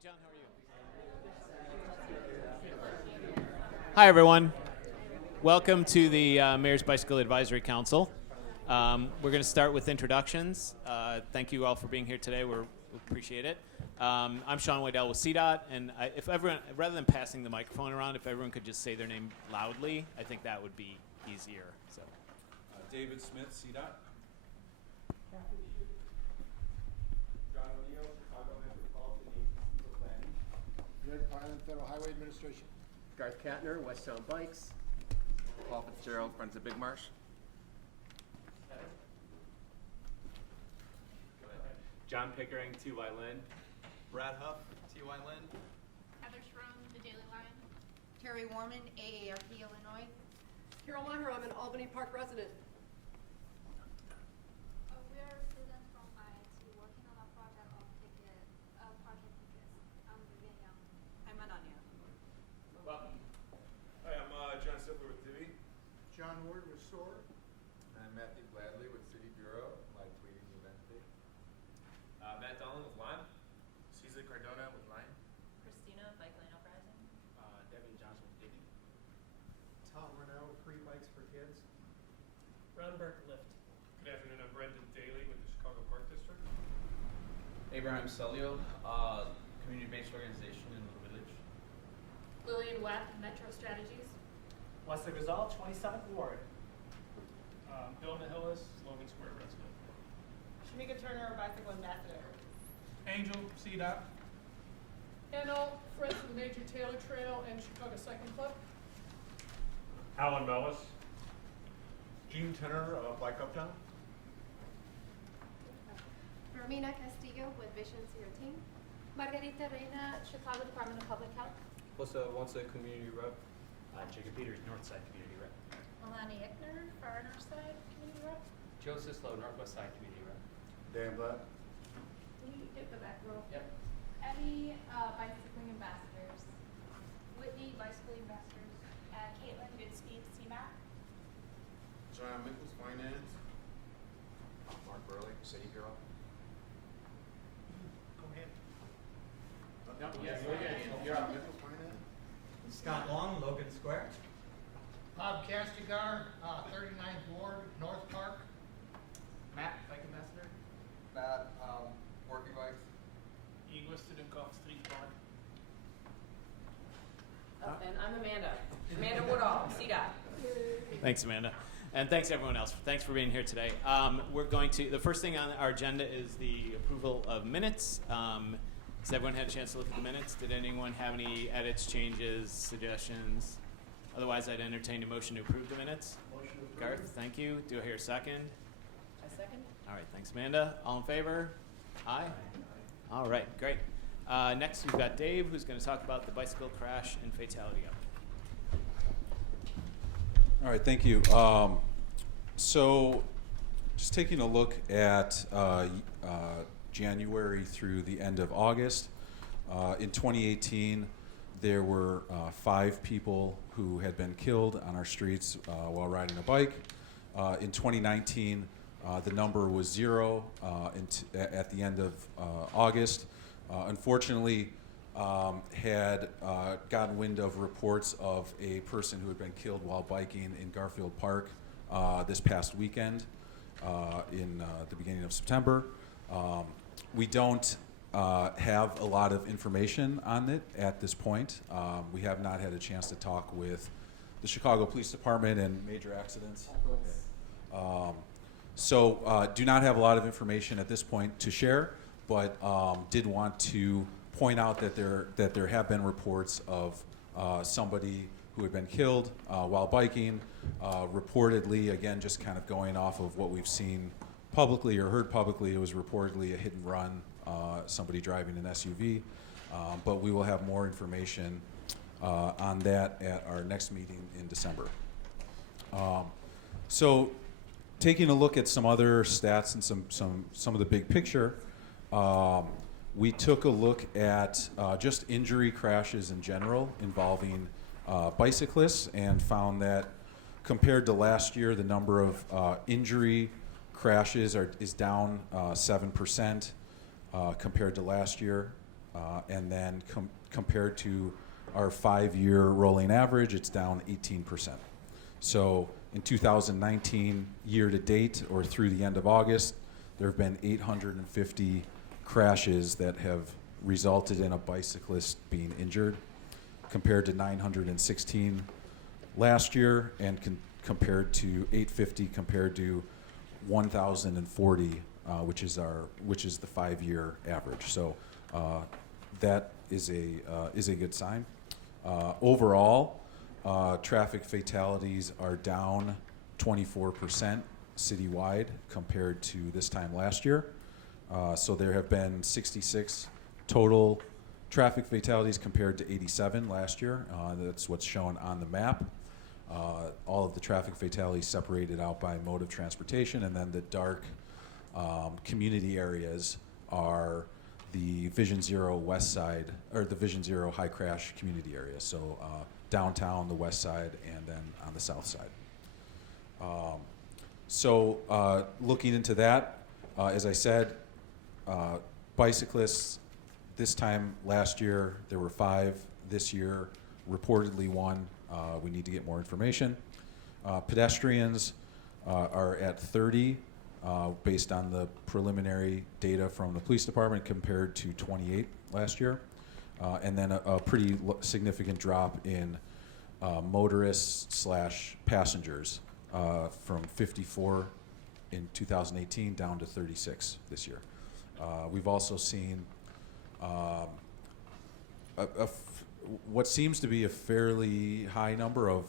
Hey, John, how are you? Hi, everyone. Welcome to the Mayor's Bicycle Advisory Council. We're going to start with introductions. Thank you all for being here today. We appreciate it. I'm Sean Waddell with CDOT, and if everyone, rather than passing the microphone around, if everyone could just say their name loudly, I think that would be easier. So, David Smith, CDOT. John O'Neill, Chicago Metropolitan Agency for Planning. Greg Pyland, Federal Highway Administration. Garth Katner, West Sound Bikes. Paul Fitzgerald, Friends of Big Marsh. John Pickering, TY Lynn. Brad Huff, TY Lynn. Heather Schrum, The Daily Line. Terry Warman, AARP Illinois. Carol Maher, I'm an Albany Park resident. We are students from MIT working on a project of tickets. I'm Vivian Young. I'm Ananya. Welcome. Hi, I'm John Stifler with Divi. John Ward with SOAR. I'm Matthew Gladley with City Bureau, live tweeting the event today. Matt Dolan with Lime. Cesar Cardona with Line. Christina, Bike Lane Uprising. Devin Johnson with Divi. Tom Renell, Free Bikes for Kids. Ron Burke, Lift. Good afternoon, I'm Brendan Daly with the Chicago Park District. Abraham Celio, community-based organization in Little Village. Lillian Webb, Metro Strategies. Wesley Rizal, 27th Ward. Bill Nahillis, Logan Square resident. Shamika Turner, Bicycle Ambassador. Angel, CDOT. Anno, Friends of the Major Taylor Trail and Chicago Cycling Club. Alan Mellis. Gene Tenner, Bike Uptown. Romina Castillo with Vision Zero Team. Margarita Reina, Chicago Department of Public Health. Plus once a community rep. Jacob Peters, Northside Community Rep. Melanie Ickner, Far Northside Community Rep. Joe Sislo, Northwest Side Community Rep. Dan Blatt. We get the back row. Yep. Eddie, Bicycling Ambassadors. Whitney, Bicycling Ambassadors. Caitlin, Goodspeed, CMAC. John Mickles, Finance. Mark Burley, City Bureau. Go ahead. You're up. Mickles, Finance. Scott Long, Logan Square. Bob Castigar, 39th Ward, North Park. Matt, Bike Ambassador. Matt, Working Bikes. Igor Studenkov, Street Bar. And I'm Amanda. Amanda Woodall, CDOT. thanks, Amanda. And thanks, everyone else. Thanks for being here today. The first thing on our agenda is the approval of minutes. Has everyone had a chance to look at the minutes? Did anyone have any edits, changes, suggestions? Otherwise, I'd entertain a motion to approve the minutes. Motion approved. Garth, thank you. Do I hear a second? A second. All right, thanks, Amanda. All in favor? Aye. All right, great. Next, we've got Dave, who's going to talk about the bicycle crash and fatality update. All right, thank you. So just taking a look at January through the end of August. In 2018, there were 5 people who had been killed on our streets while riding a bike. In 2019, the number was 0 at the end of August. Unfortunately, had gotten wind of reports of a person who had been killed while biking in Garfield Park this past weekend in the beginning of September. We don't have a lot of information on it at this point. We have not had a chance to talk with the Chicago Police Department and Major Accidents. So do not have a lot of information at this point to share, but did want to point out that there have been reports of somebody who had been killed while biking. Reportedly, again, just kind of going off of what we've seen publicly or heard publicly, it was reportedly a hit and run, somebody driving an SUV. But we will have more information on that at our next meeting in December. So taking a look at some other stats and some of the big picture, we took a look at just injury crashes in general involving bicyclists and found that compared to last year, the number of injury crashes is down 7% compared to last year. and then compared to our 5-year rolling average, it's down 18%. So in 2019, year to date, or through the end of August, there have been 850 crashes that have resulted in a bicyclist being injured, compared to 916 last year, and compared to 850 compared to 1,040, which is the 5-year average. So that is a good sign. Overall, traffic fatalities are down 24% citywide compared to this time last year. So there have been 66 total traffic fatalities compared to 87 last year. That's what's shown on the map. All of the traffic fatalities separated out by mode of transportation, and then the dark community areas are the Vision Zero West Side, or the Vision Zero high crash community area. So downtown, the west side, and then on the south side. So looking into that, as I said, bicyclists, this time last year, there were 5. This year, reportedly 1. We need to get more information. Pedestrians are at 30, based on the preliminary data from the police department, compared to 28 last year. And then a pretty significant drop in motorists / passengers, from 54 in 2018 down to 36 this year. We've also seen what seems to be a fairly high number of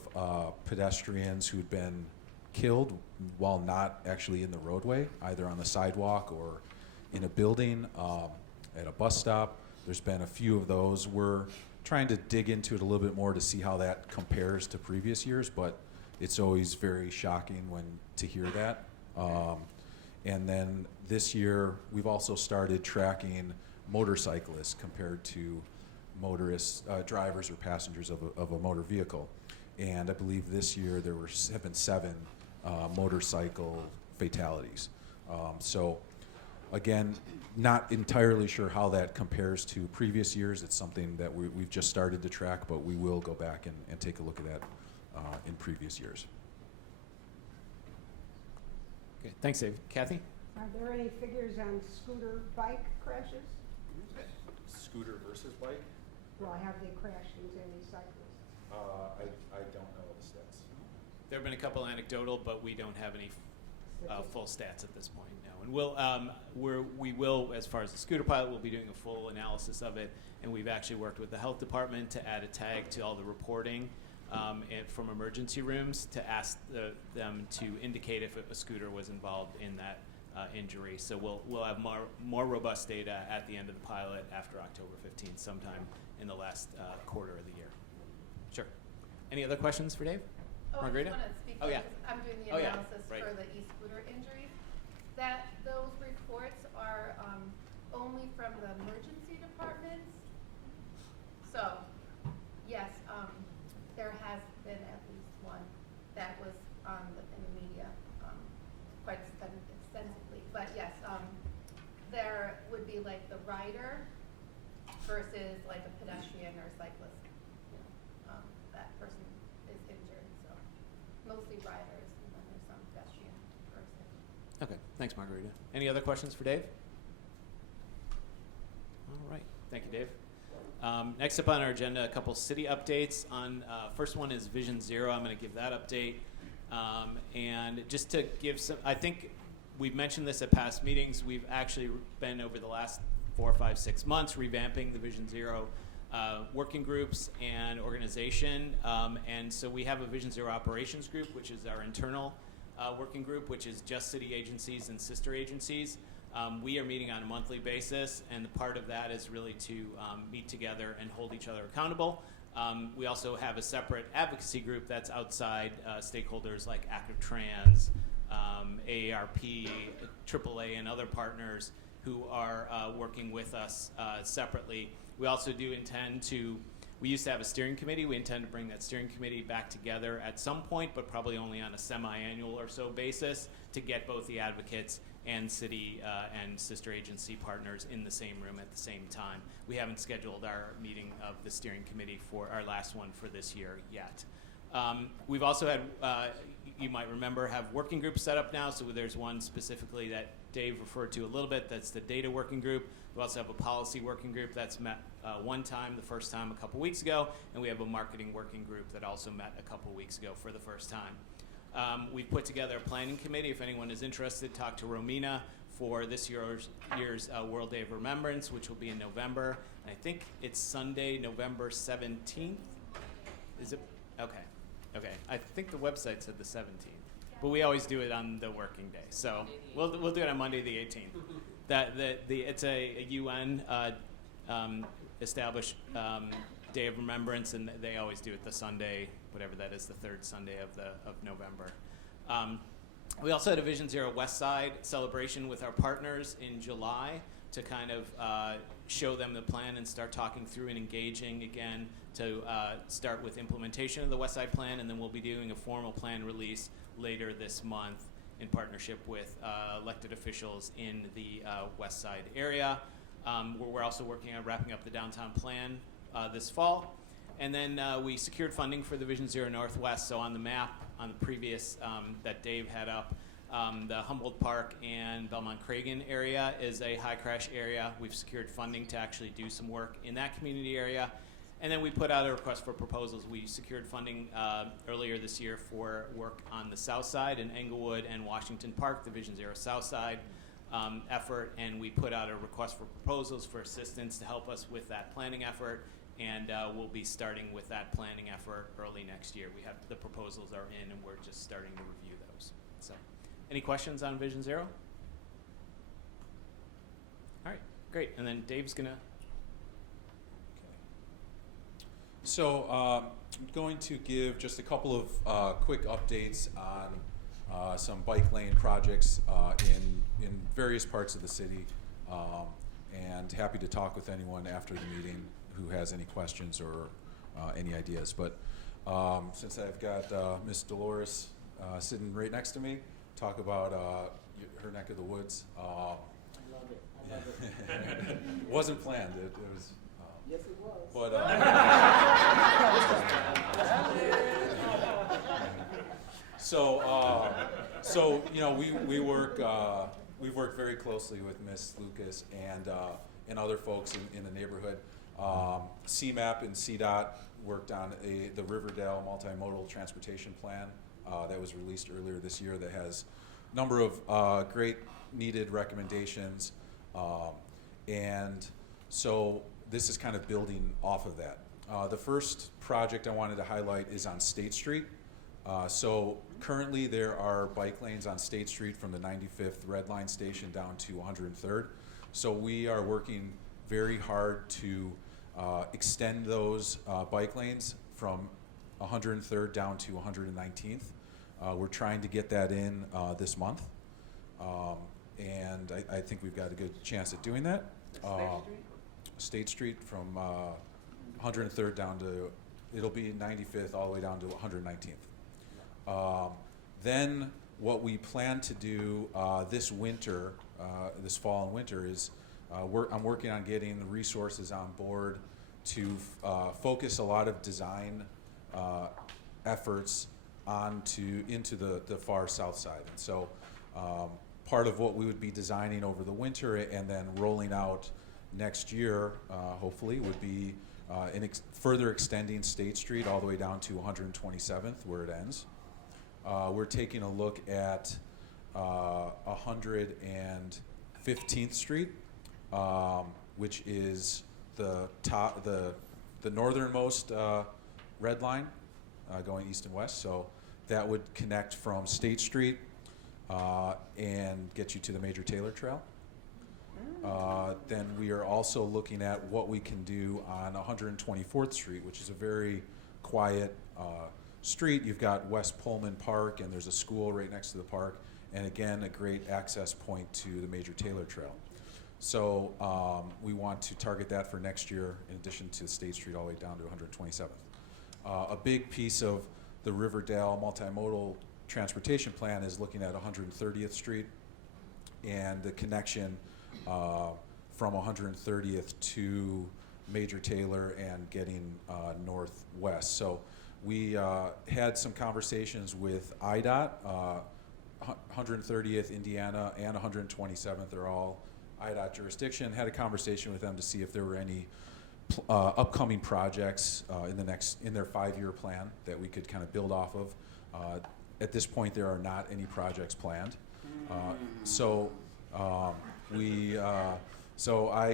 pedestrians who'd been killed while not actually in the roadway, either on the sidewalk or in a building, at a bus stop. There's been a few of those. We're trying to dig into it a little bit more to see how that compares to previous years, but it's always very shocking to hear that. And then this year, we've also started tracking motorcyclists compared to motorists, drivers or passengers of a motor vehicle. And I believe this year there have been 7 motorcycle fatalities. So again, not entirely sure how that compares to previous years. It's something that we've just started to track, but we will go back and take a look at that in previous years. Okay, thanks, Dave. Kathy? Are there any figures on scooter bike crashes? Scooter versus bike? Well, have they crashed into any cyclists? I don't know the stats. There have been a couple anecdotal, but we don't have any full stats at this point. No, and we will, as far as the scooter pilot, we'll be doing a full analysis of it, and we've actually worked with the health department to add a tag to all the reporting from emergency rooms to ask them to indicate if a scooter was involved in that injury. So we'll have more robust data at the end of the pilot after October 15th, sometime in the last quarter of the year. Sure. Any other questions for Dave? Margarita? I just want to speak Oh, yeah. because I'm doing the Oh, yeah. analysis Right. for the e-scooter injuries. That those reports are only from the emergency departments. So, yes, there has been at least one that was in the media quite extensively. But yes, there would be like the rider versus like a pedestrian or a cyclist. That person is injured, so mostly riders, and then there's some pedestrian person. Okay, thanks, Margarita. Any other questions for Dave? All right, thank you, Dave. Next up on our agenda, a couple city updates. First one is Vision Zero. I'm going to give that update. And just to give some, I think we've mentioned this at past meetings. We've actually been, over the last 4, 5, 6 months, revamping the Vision Zero working groups and organization. And so we have a Vision Zero operations group, which is our internal working group, which is just city agencies and sister agencies. We are meeting on a monthly basis, and the part of that is really to meet together and hold each other accountable. We also have a separate advocacy group that's outside stakeholders like Active Trans, AARP, AAA, and other partners who are working with us separately. We also do intend to, we used to have a steering committee. We intend to bring that steering committee back together at some point, but probably only on a semi-annual or so basis to get both the advocates and city and sister agency partners in the same room at the same time. We haven't scheduled our meeting of the steering committee for our last one for this year yet. We've also had, you might remember, have working groups set up now. So there's one specifically that Dave referred to a little bit. That's the data working group. We also have a policy working group that's met one time, the first time a couple weeks ago. And we have a marketing working group that also met a couple weeks ago for the first time. We've put together a planning committee. If anyone is interested, talk to Romina for this year's World Day of Remembrance, which will be in November. And I think it's Sunday, November 17th. Is it? Okay. Okay. I think the website said the 17th. But we always do it on the working day. So we'll do it on Monday the 18th. It's a UN established Day of Remembrance, and they always do it the Sunday, whatever that is, the third Sunday of November. We also had a Vision Zero West Side celebration with our partners in July to kind of show them the plan and start talking through and engaging again to start with implementation of the West Side Plan, and then we'll be doing a formal plan release later this month in partnership with elected officials in the West Side area. We're also working on wrapping up the downtown plan this fall. And then we secured funding for the Vision Zero Northwest. So on the map, on the previous that Dave had up, the Humboldt Park and Belmont Cragen area is a high crash area. We've secured funding to actually do some work in that community area. And then we put out a request for proposals. We secured funding earlier this year for work on the south side in Englewood and Washington Park, the Vision Zero South Side effort. And we put out a request for proposals for assistance to help us with that planning effort. And we'll be starting with that planning effort early next year. We have the proposals are in, and we're just starting to review those. So, any questions on Vision Zero? All right, great. And then Dave's gonna. So I'm going to give just a couple of quick updates on some bike lane projects in various parts of the city, and happy to talk with anyone after the meeting who has any questions or any ideas. But since I've got Miss Dolores sitting right next to me, talk about her neck of the woods. I love it. I love it. It wasn't planned. It was. Yes, it was. But so you know, we work we've worked very closely with Miss Lucas and other folks in the neighborhood. CMAP and CDOT worked on the Riverdale multimodal transportation plan that was released earlier this year that has a number of great needed recommendations, and so this is kind of building off of that. The first project I wanted to highlight is on State Street. So currently there are bike lanes on State Street from the 95th Red Line station down to 103rd. So we are working very hard to extend those bike lanes from 103rd down to 119th. We're trying to get that in this month. And I think we've got a good chance at doing that. State Street from 103rd down to, it'll be 95th all the way down to 119th. Then what we plan to do this winter, this fall and winter, is I'm working on getting the resources on board to focus a lot of design efforts into the far south side. And so part of what we would be designing over the winter and then rolling out next year, hopefully, would be further extending State Street all the way down to 127th, where it ends. We're taking a look at 115th Street, which is the northernmost red line going east and west. So that would connect from State Street and get you to the Major Taylor Trail. Then we are also looking at what we can do on 124th Street, which is a very quiet street. You've got West Pullman Park, and there's a school right next to the park, and again, a great access point to the Major Taylor Trail. So we want to target that for next year, in addition to State Street all the way down to 127th. A big piece of the Riverdale multimodal transportation plan is looking at 130th Street and the connection from 130th to Major Taylor and getting northwest. So we had some conversations with IDOT, 130th Indiana and 127th are all IDOT jurisdiction. Had a conversation with them to see if there were any upcoming projects in their 5-year plan that we could kind of build off of. At this point, there are not any projects planned. So I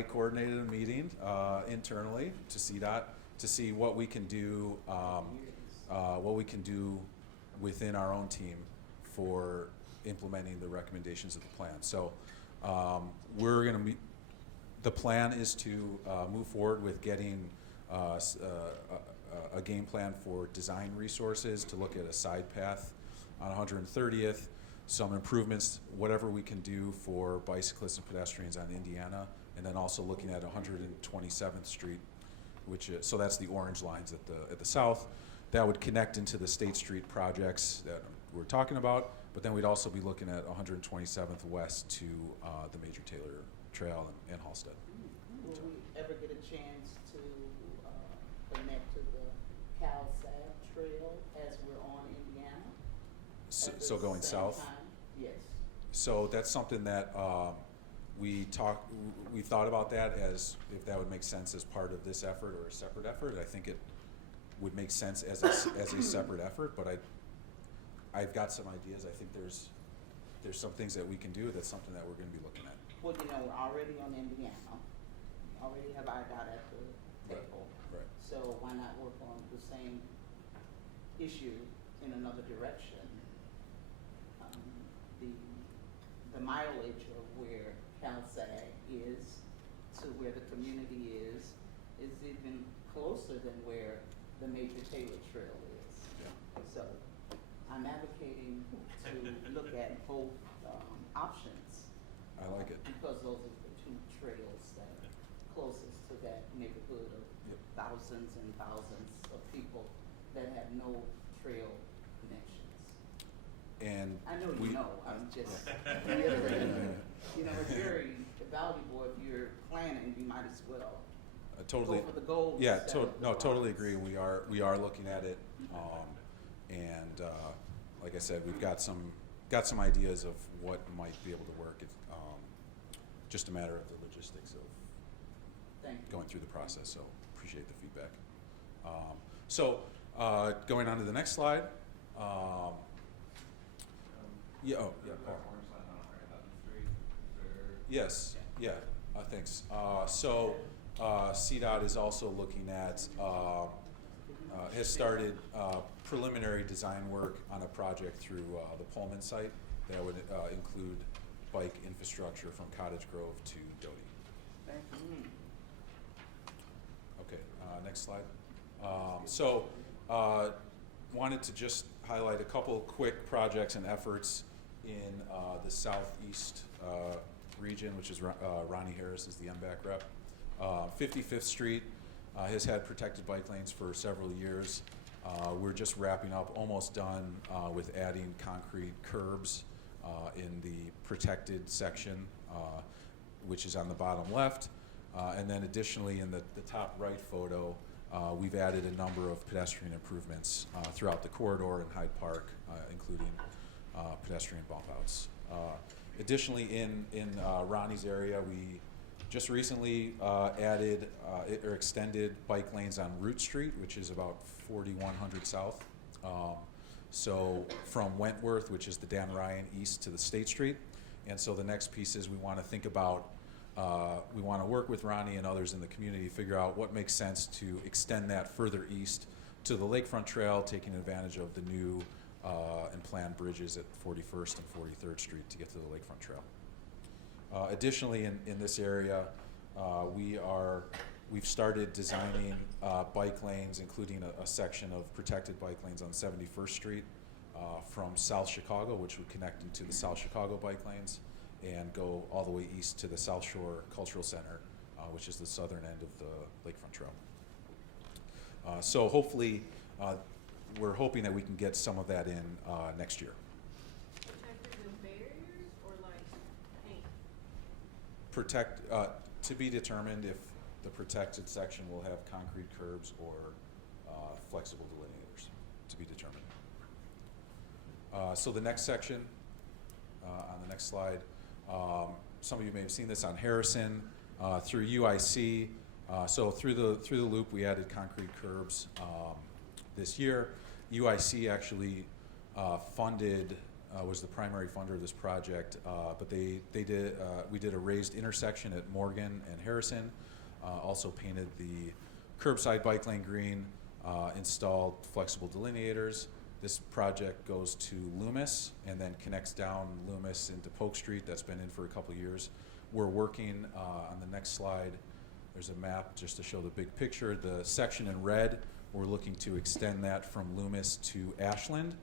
coordinated a meeting internally to CDOT to see what we can do, within our own team for implementing the recommendations of the plan. So we're going to meet. The plan is to move forward with getting a game plan for design resources to look at a side path on 130th, some improvements, whatever we can do for bicyclists and pedestrians on Indiana, and then also looking at 127th Street, so that's the orange lines at the south. That would connect into the State Street projects that we're talking about, but then we'd also be looking at 127th West to the Major Taylor Trail and Halstead. Will we ever get a chance to connect to the Cal Sab Trail as we're on Indiana? So going south? Time? Yes. So that's something that we thought about that as if that would make sense as part of this effort or a separate effort. I think it would make sense as a separate effort, but I've got some ideas. I think there's some things that we can do. That's something that we're going to be looking at. Well, we're already on Indiana. Already have IDOT at the table. Right. So why not work on the same issue in another direction? The mileage of where CalSag is to where the community is even closer than where the Major Taylor Trail is. Yeah. So I'm advocating to look at both options. I like it. Because those are the two trails that are closest to that neighborhood of thousands and thousands of people that have no trail connections. And I know I'm just reiterating. It's very valuable if you're planning. You might as well totally go for the goals. Yeah, totally agree. We are looking at it, and like I said, we've got some ideas of what might be able to work. It's just a matter of the logistics of going through the process. So appreciate the feedback. Going on to the next slide. Paul. Yes. Yeah. Thanks. CDOT is also looking at has started preliminary design work on a project through the Pullman site that would include bike infrastructure from Cottage Grove to Doty. Okay, next slide. Wanted to just highlight a couple quick projects and efforts in the southeast region, which is Ronnie Harris is the MBAC rep. 55th Street has had protected bike lanes for several years. We're just wrapping up, almost done with adding concrete curbs in the protected section, which is on the bottom left. And then additionally in the top right photo, we've added a number of pedestrian improvements throughout the corridor in Hyde Park, including pedestrian bump outs. Additionally, in Ronnie's area, we just recently added or extended bike lanes on Root Street, which is about 4100 South. So from Wentworth, which is the Dan Ryan east, to the State Street. And so the next piece is we want to think about, we want to work with Ronnie and others in the community, figure out what makes sense to extend that further east to the Lakefront Trail, taking advantage of the new and planned bridges at 41st and 43rd Street to get to the Lakefront Trail. Additionally, in this area, we've started designing bike lanes, including a section of protected bike lanes on 71st Street from South Chicago, which would connect into the South Chicago bike lanes and go all the way east to the South Shore Cultural Center, which is the southern end of the Lakefront Trail. So hopefully, we're hoping that we can get some of that in next year. Protected with barriers or like paint? to be determined if the protected section will have concrete curbs or flexible delineators, to be determined. So the next section, on the next slide, some of you may have seen this on Harrison through UIC. So through the loop, we added concrete curbs this year. UIC actually funded, was the primary funder of this project, but we did a raised intersection at Morgan and Harrison, also painted the curbside bike lane green, installed flexible delineators. This project goes to Loomis and then connects down Loomis into Polk Street. That's been in for a couple years. We're working on the next slide. There's a map just to show the big picture. The section in red, we're looking to extend that from Loomis to Ashland.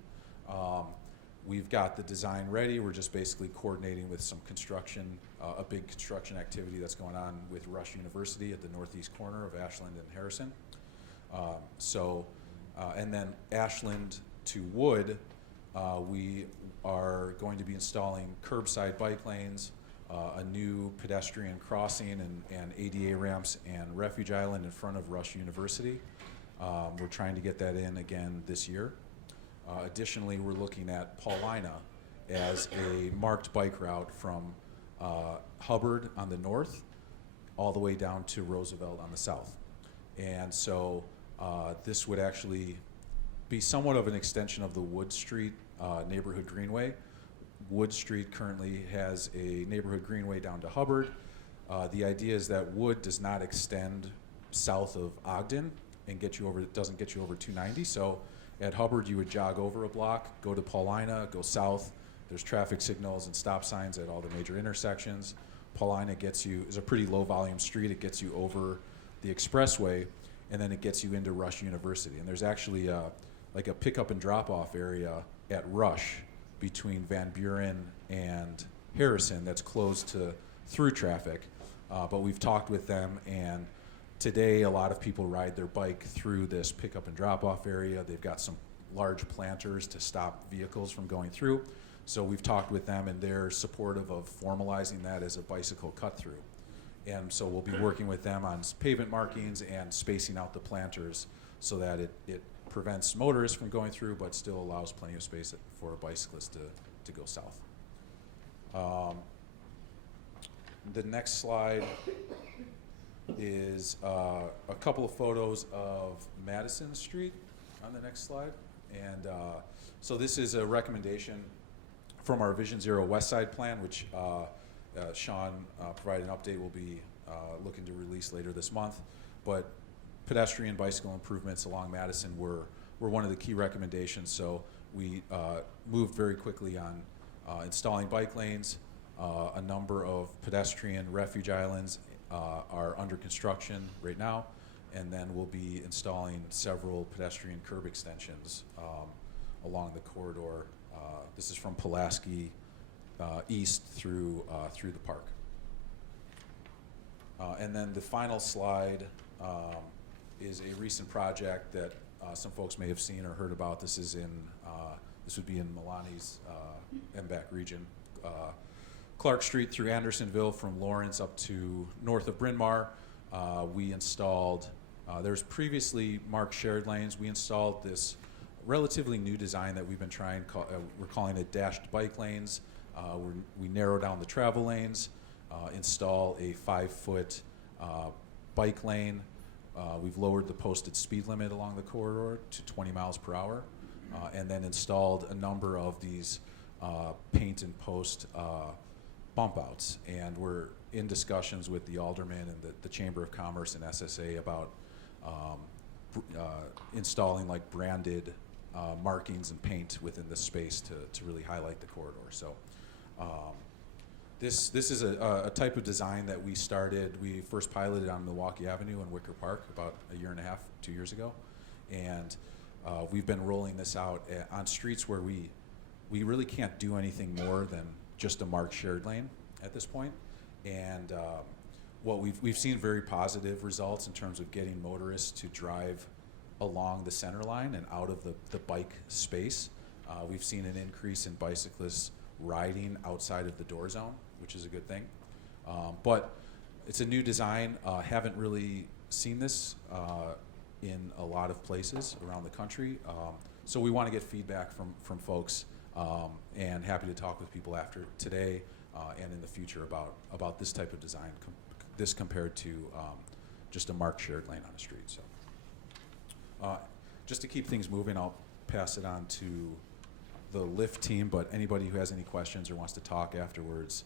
We've got the design ready. We're just basically coordinating with some construction, a big construction activity that's going on with Rush University at the northeast corner of Ashland and Harrison. And then Ashland to Wood, we are going to be installing curbside bike lanes, a new pedestrian crossing and ADA ramps and refuge island in front of Rush University. We're trying to get that in again this year. Additionally, we're looking at Paulina as a marked bike route from Hubbard on the north all the way down to Roosevelt on the south. And so this would actually be somewhat of an extension of the Wood Street neighborhood greenway. Wood Street currently has a neighborhood greenway down to Hubbard. The idea is that Wood does not extend south of Ogden and doesn't get you over 290. So at Hubbard, you would jog over a block, go to Paulina, go south. There's traffic signals and stop signs at all the major intersections. Paulina is a pretty low volume street. It gets you over the expressway, and then it gets you into Rush University. And there's actually like a pickup and drop off area at Rush between Van Buren and Harrison that's closed to through traffic. But we've talked with them, and today a lot of people ride their bike through this pickup and drop off area. They've got some large planters to stop vehicles from going through. So we've talked with them, and they're supportive of formalizing that as a bicycle cut through. And so we'll be working with them on pavement markings and spacing out the planters so that it prevents motorists from going through, but still allows plenty of space for a bicyclist to go south. The next slide is a couple of photos of Madison Street on the next slide. And so this is a recommendation from our Vision Zero West Side Plan, which Sean provided an update. We'll be looking to release later this month. But pedestrian bicycle improvements along Madison were one of the key recommendations. So we moved very quickly on installing bike lanes. A number of pedestrian refuge islands are under construction right now, and then we'll be installing several pedestrian curb extensions along the corridor. This is from Pulaski east through the park. And then the final slide is a recent project that some folks may have seen or heard about. This would be in Milani's MBAC region. Clark Street through Andersonville from Lawrence up to north of Bryn Mawr. We installed, there's previously marked shared lanes. We installed this relatively new design that we've been trying, we're calling it dashed bike lanes. We narrow down the travel lanes, install a 5-foot bike lane. We've lowered the posted speed limit along the corridor to 20 miles per hour, and then installed a number of these paint and post bump outs. And we're in discussions with the alderman and the Chamber of Commerce and SSA about installing like branded markings and paint within the space to really highlight the corridor. So this is a type of design that we started. We first piloted on Milwaukee Avenue in Wicker Park about a year and a half, 2 years ago. And we've been rolling this out on streets where we really can't do anything more than just a marked shared lane at this point. And what we've seen very positive results in terms of getting motorists to drive along the center line and out of the bike space. We've seen an increase in bicyclists riding outside of the door zone, which is a good thing. But it's a new design. Haven't really seen this in a lot of places around the country. So we want to get feedback from folks, and happy to talk with people after today and in the future about this type of design, this compared to just a marked shared lane on a street. So just to keep things moving, I'll pass it on to the LIFT team, but anybody who has any questions or wants to talk afterwards,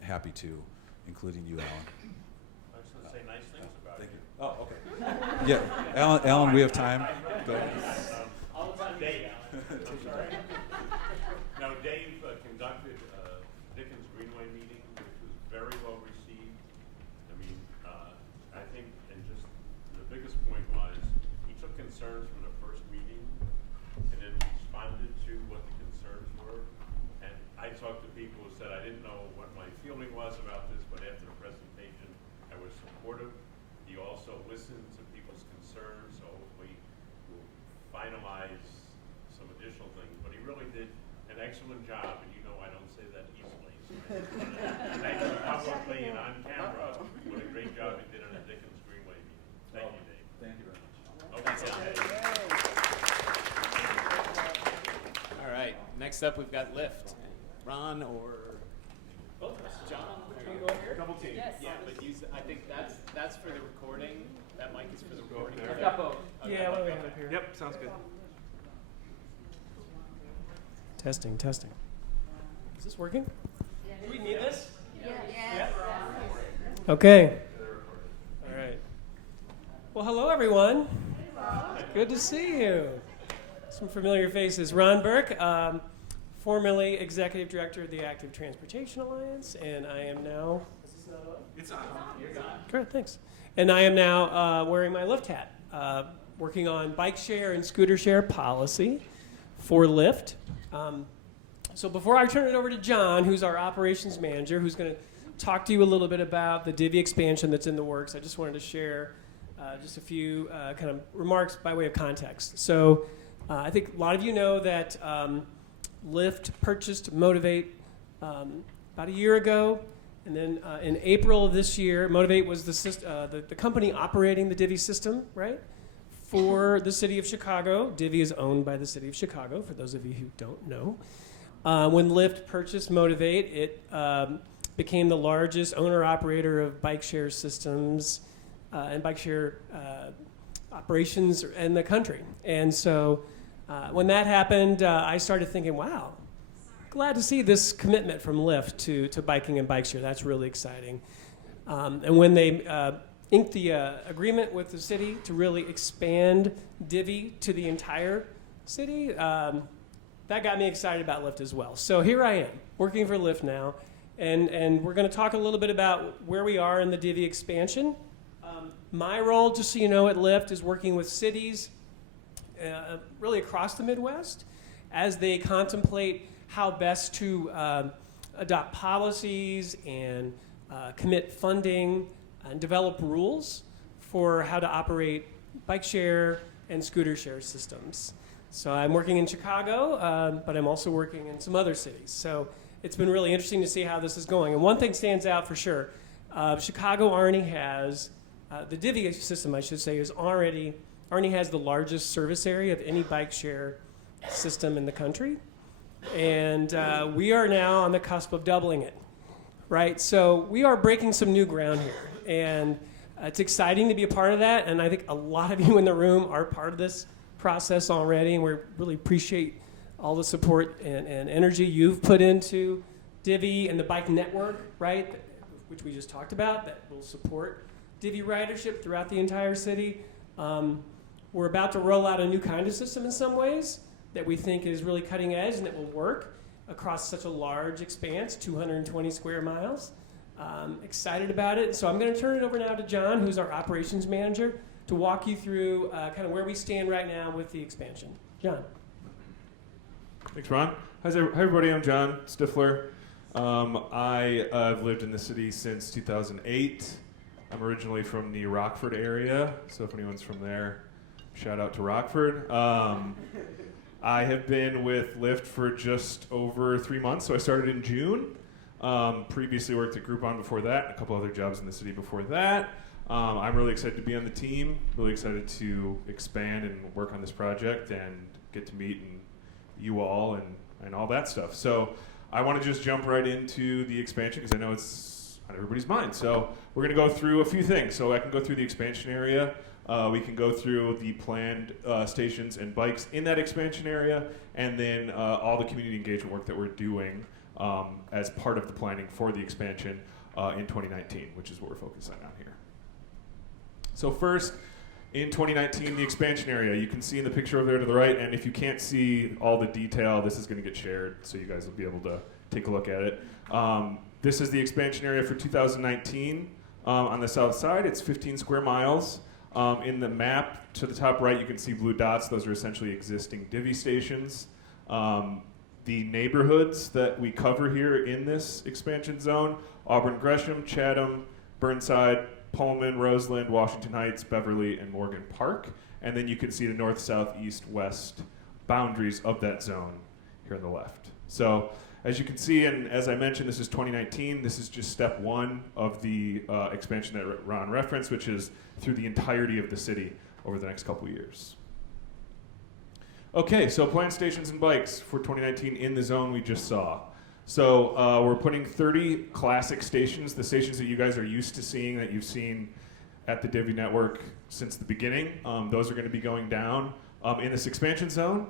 happy to, including you, Alan. I was going to say nice things about Thank you. you. Oh, okay. Yeah, Alan, we have time. Go ahead. All the time, Dave. I'm sorry. No, Dave conducted Dickens Greenway meeting, which was very well received. I mean, I think, and just the biggest point was, he took concerns from the first meeting and then responded to what the concerns were. And I talked to people who said, I didn't know what my feeling was about this, but after the presentation, I was supportive. He also listened to people's concerns, so hopefully we'll finalize some additional things. But he really did an excellent job, and you know I don't say that easily. So I just want to thank you publicly and on camera. What a great job he did on the Dickens Greenway meeting. Thank you, Dave. Thank you very much. All right. Next up, we've got Lyft. Ron or Both of us. John? Can we go over here? Double team. Yes. Yeah, but I think that's for the recording. That mic is for the recording. I've got both. Okay. Yeah, why don't we have it up here? Yep, sounds good. Testing. Is this working? Do we need this? Yeah. Okay. All right. Well, hello, everyone. Good to see you. Some familiar faces. Ron Burke, formerly Executive Director of the Active Transportation Alliance, and I am now... Is this not on? It's on. Great, thanks. And I am now wearing my Lyft hat, working on bike share and scooter share policy for Lyft. So before I turn it over to John, who's our operations manager, who's going to talk to you a little bit about the Divvy expansion that's in the works, I just wanted to share just a few kind of remarks by way of context. So I think a lot of you know that Lyft purchased Motivate about a year ago. And then in April of this year, Motivate was the company operating the Divvy system, right, for the city of Chicago. Divvy is owned by the city of Chicago, for those of you who don't know. When Lyft purchased Motivate, it became the largest owner-operator of bike share systems and bike share operations in the country. And so when that happened, I started thinking, wow, glad to see this commitment from Lyft to biking and bike share. That's really exciting. And when they inked the agreement with the city to really expand Divvy to the entire city, that got me excited about Lyft as well. So here I am, working for Lyft now, and we're going to talk a little bit about where we are in the Divvy expansion. My role, just so you know, at Lyft is working with cities really across the Midwest as they contemplate how best to adopt policies and commit funding and develop rules for how to operate bike share and scooter share systems. So I'm working in Chicago, but I'm also working in some other cities. So it's been really interesting to see how this is going. And one thing stands out for sure. Chicago already has, the Divvy system, I should say, already has the largest service area of any bike share system in the country. And we are now on the cusp of doubling it, right? So we are breaking some new ground here. And it's exciting to be a part of that. And I think a lot of you in the room are part of this process already. And we really appreciate all the support and energy you've put into Divvy and the bike network, right? Which we just talked about, that will support Divvy ridership throughout the entire city. We're about to roll out a new kind of system in some ways that we think is really cutting edge and that will work across such a large expanse, 220 square miles. Excited about it. So I'm going to turn it over now to John, who's our operations manager, to walk you through kind of where we stand right now with the expansion. John. Thanks, Ron. Hi, everybody. I'm John Stifler. I've lived in the city since 2008. I'm originally from the Rockford area, so if anyone's from there, shout out to Rockford. I have been with Lyft for just over 3 months, so I started in June. Previously worked at Groupon before that, a couple other jobs in the city before that. I'm really excited to be on the team, really excited to expand and work on this project and get to meet you all and all that stuff. So I want to just jump right into the expansion because I know it's on everybody's mind. So we're going to go through a few things. So I can go through the expansion area. We can go through the planned stations and bikes in that expansion area, and then all the community engagement work that we're doing as part of the planning for the expansion in 2019, which is what we're focusing on here. So first, in 2019, the expansion area, you can see in the picture over there to the right, and if you can't see all the detail, this is going to get shared, so you guys will be able to take a look at it. This is the expansion area for 2019. On the south side, it's 15 square miles. In the map to the top right, you can see blue dots. Those are essentially existing divvy stations. The neighborhoods that we cover here in this expansion zone, Auburn Gresham, Chatham, Burnside, Pullman, Roseland, Washington Heights, Beverly, and Morgan Park. And then you can see the north, south, east, west boundaries of that zone here on the left. So as you can see, and as I mentioned, this is 2019. This is just step one of the expansion that Ron referenced, which is through the entirety of the city over the next couple of years. Okay, so planned stations and bikes for 2019 in the zone we just saw. So we're putting 30 classic stations, the stations that you guys are used to seeing, that you've seen at the Divvy Network since the beginning. Those are going to be going down in this expansion zone.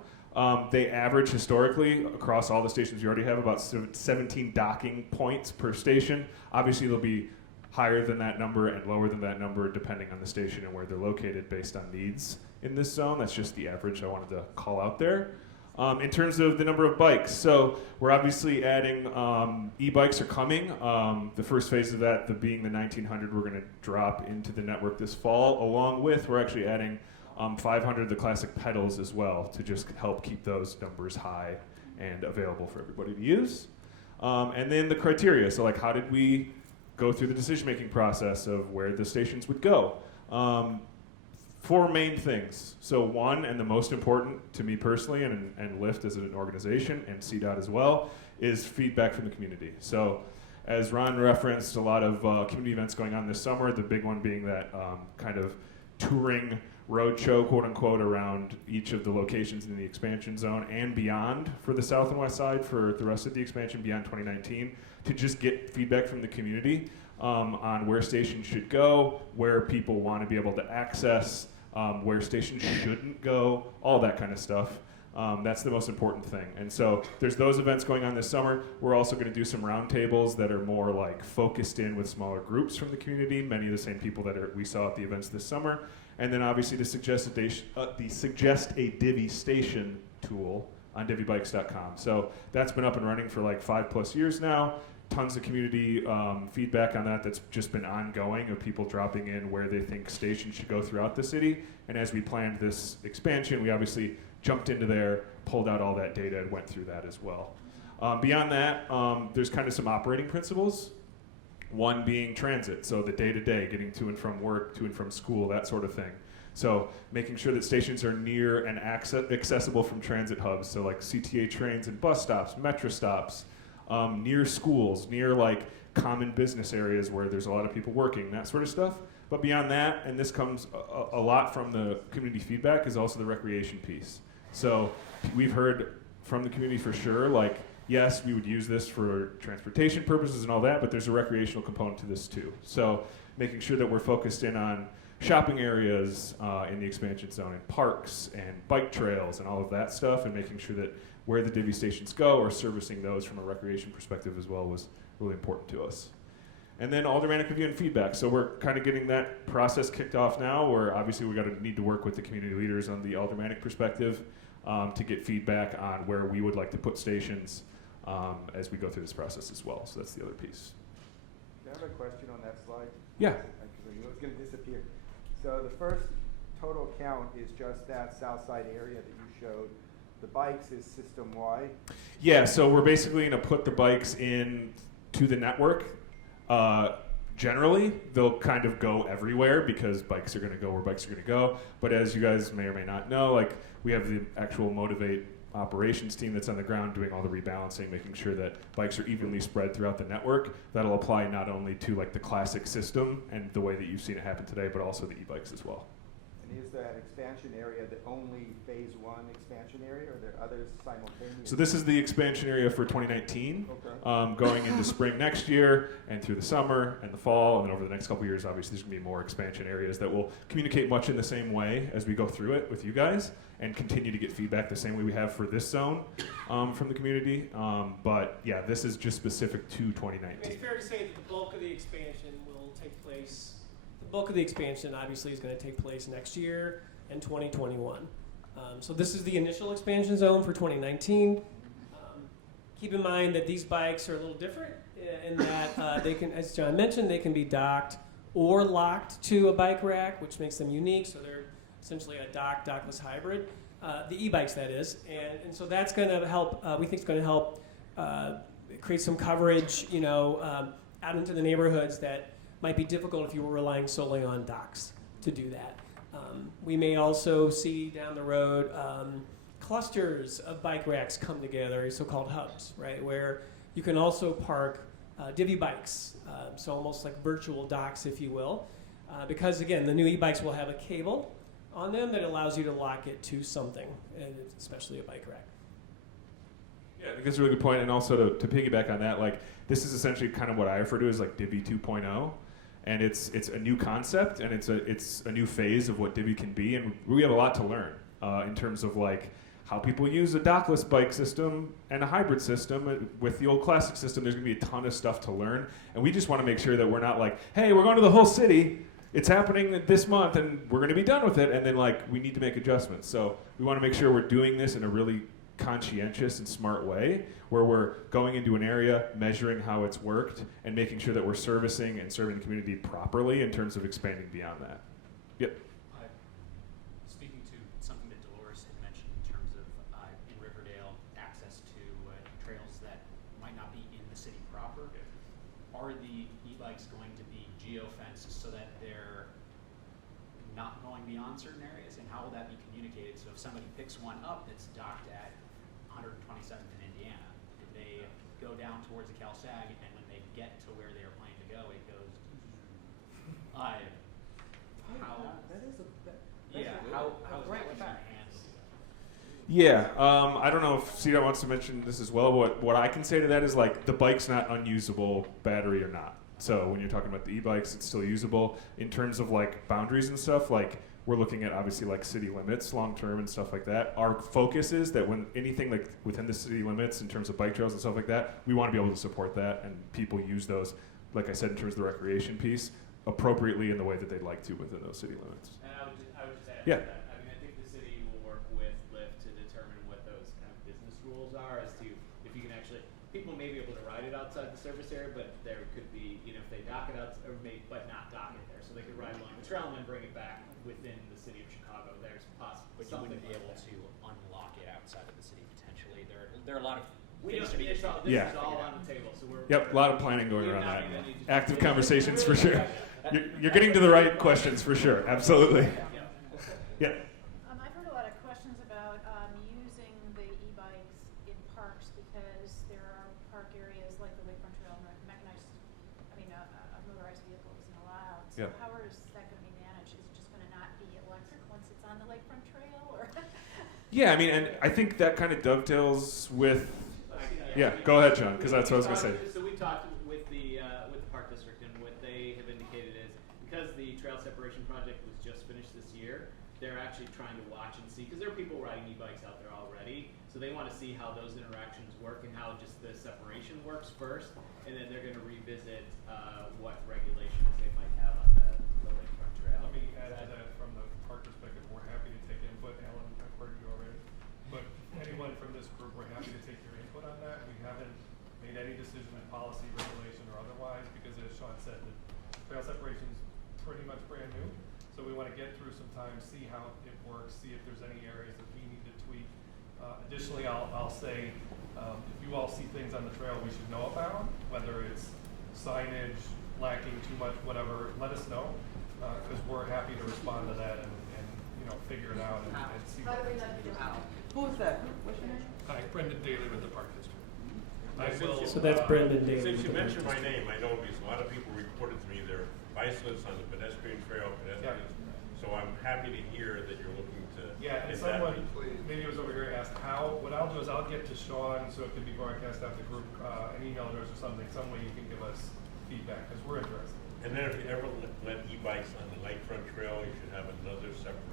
They average historically across all the stations you already have about 17 docking points per station. Obviously, they'll be higher than that number and lower than that number depending on the station and where they're located based on needs in this zone. That's just the average I wanted to call out there. In terms of the number of bikes, so we're obviously adding e-bikes are coming. The first phase of that, being the 1900, we're going to drop into the network this fall. Along with, we're actually adding 500 of the classic pedals as well to just help keep those numbers high and available for everybody to use. And then the criteria, so like how did we go through the decision-making process of where the stations would go? Four main things. So one, and the most important to me personally and Lyft as an organization and CDOT as well, is feedback from the community. So as Ron referenced, a lot of community events going on this summer, the big one being that kind of touring roadshow, quote unquote, around each of the locations in the expansion zone and beyond for the south and west side for the rest of the expansion beyond 2019 to just get feedback from the community on where stations should go, where people want to be able to access, where stations shouldn't go, all that kind of stuff. That's the most important thing. And so there's those events going on this summer. We're also going to do some roundtables that are more like focused in with smaller groups from the community, many of the same people that we saw at the events this summer. And then obviously the Suggest a Divvy Station tool on divvybikes.com. So that's been up and running for like 5+ years now. Tons of community feedback on that that's just been ongoing of people dropping in where they think stations should go throughout the city. And as we planned this expansion, we obviously jumped into there, pulled out all that data, and went through that as well. Beyond that, there's kind of some operating principles. One being transit, so the day-to-day, getting to and from work, to and from school, that sort of thing. So making sure that stations are near and accessible from transit hubs, so like CTA trains and bus stops, metro stops, near schools, near like common business areas where there's a lot of people working, that sort of stuff. But beyond that, and this comes a lot from the community feedback, is also the recreation piece. So we've heard from the community for sure, like, yes, we would use this for transportation purposes and all that, but there's a recreational component to this too. So making sure that we're focused in on shopping areas in the expansion zone and parks and bike trails and all of that stuff, and making sure that where the divvy stations go or servicing those from a recreation perspective as well was really important to us. And then aldermanic review and feedback. So we're kind of getting that process kicked off now, where obviously we're going to need to work with the community leaders on the aldermanic perspective to get feedback on where we would like to put stations as we go through this process as well. So that's the other piece. I have a question on that slide. Yeah. It was going to disappear. So the first total count is just that south side area that you showed. The bikes is system-wide? Yeah, so we're basically going to put the bikes in to the network. Generally, they'll kind of go everywhere because bikes are going to go where bikes are going to go. But as you guys may or may not know, like we have the actual Motivate operations team that's on the ground doing all the rebalancing, making sure that bikes are evenly spread throughout the network. That'll apply not only to like the classic system and the way that you've seen it happen today, but also the e-bikes as well. And is that expansion area the only phase 1 expansion area, or are there others simultaneous? So this is the expansion area for 2019, Okay. going into spring next year and through the summer and the fall, and then over the next couple of years, obviously there's going to be more expansion areas that will communicate much in the same way as we go through it with you guys and continue to get feedback the same way we have for this zone from the community. But yeah, this is just specific to 2019. It's fair to say that the bulk of the expansion will take place. The bulk of the expansion obviously is going to take place next year and 2021. So this is the initial expansion zone for 2019. Keep in mind that these bikes are a little different in that they can, as John mentioned, they can be docked or locked to a bike rack, which makes them unique. So they're essentially a dockless hybrid. The e-bikes, that is. And so that's going to help, we think it's going to help create some coverage, out into the neighborhoods that might be difficult if you were relying solely on docks to do that. We may also see down the road clusters of bike racks come together, so-called hubs, right, where you can also park divvy bikes, so almost like virtual docks, if you will, because, again, the new e-bikes will have a cable on them that allows you to lock it to something, and especially a bike rack. Yeah, I think that's a really good point. And also to piggyback on that, like this is essentially kind of what I refer to as like Divvy 2.0. And it's a new concept, and it's a new phase of what Divvy can be, and we have a lot to learn in terms of like how people use a dockless bike system and a hybrid system. With the old classic system, there's going to be a ton of stuff to learn, and we just want to make sure that we're not like, hey, we're going to the whole city, it's happening this month, and we're going to be done with it, and then like we need to make adjustments. So we want to make sure we're doing this in a really conscientious and smart way, where we're going into an area, measuring how it's worked, and making sure that we're servicing and serving the community properly in terms of expanding beyond that. Yep. Speaking to something that Dolores had mentioned in terms of in Riverdale, access to trails that might not be in the city proper, are the e-bikes going to be geo-fenced so that they're not going beyond certain areas, and how will that be communicated? So if somebody picks one up that's docked at 127th in Indiana, if they go down towards the CalSag, and when they get to where they are planning to go, it goes. How is that handled? Yeah, I don't know if CDOT wants to mention this as well. What I can say to that is like the bike's not unusable, battery or not. So when you're talking about the e-bikes, it's still usable. In terms of like boundaries and stuff, like we're looking at obviously like city limits long term and stuff like that. Our focus is that when anything like within the city limits in terms of bike trails and stuff like that, we want to be able to support that, and people use those, like I said, in terms of the recreation piece, appropriately in the way that they'd like to within those city limits. And I would just add Yeah. to that. I mean, I think the city will work with Lyft to determine what those kind of business rules are as to if you can actually, people may be able to ride it outside the service area, but there could be, if they dock it out, but not dock it there, so they could ride along the trail and then bring it back within the city of Chicago. There's possible, But you wouldn't be able to unlock it outside of the city potentially. There are a lot of This things to be is all on the table, so we're. Yep, a lot of planning going we're around not that. even need to- Active conversations for sure. You're getting to the right questions for sure. Absolutely. Yeah. I've heard a lot of questions about using the e-bikes in parks because there are park areas like the Lakefront Trail, motorized vehicle isn't allowed. So Yeah. how is that going to be managed? Is it just going to not be electric once it's on the Lakefront Trail, or? Yeah, I mean, and I think that kind of dovetails with. Yeah, go ahead, John, because that's what I was going to say. So we talked with the park district, and what they have indicated is because the trail separation project was just finished this year, they're actually trying to watch and see, because there are people riding e-bikes out there already, so they want to see how those interactions work and how just the separation works first, and then they're going to revisit what regulations they might have on the Lakefront Trail. Let me add to that from the park perspective. We're happy to take input. Alan, I've heard you already. But anyone from this group, we're happy to take your input on that. We haven't made any decision in policy, regulation, or otherwise, because as Sean said, the trail separation is pretty much brand new. So we want to get through some time, see how it works, see if there's any areas that we need to tweak. Additionally, I'll say, if you all see things on the trail we should know about, whether it's signage, lacking too much, whatever, let us know, because we're happy to respond to that and figure it out and see. How do we let you know? Who is that? What's your name? Hi, Brendan Daly with the Park District. I will, So that's Brendan Daly. Since with you the mentioned my Park name, I know because a lot of people reported to me they're bicyclists on the pedestrian trail, pedestrians. So I'm happy to hear that you're looking to yeah, and get that someone, meeting. maybe it was over here, asked how. What I'll do is I'll get to Sean so it can be broadcast out the group, an email address or something, some way you can give us feedback, because we're interested. And then if you ever let e-bikes on the Lakefront Trail, you should have another separation.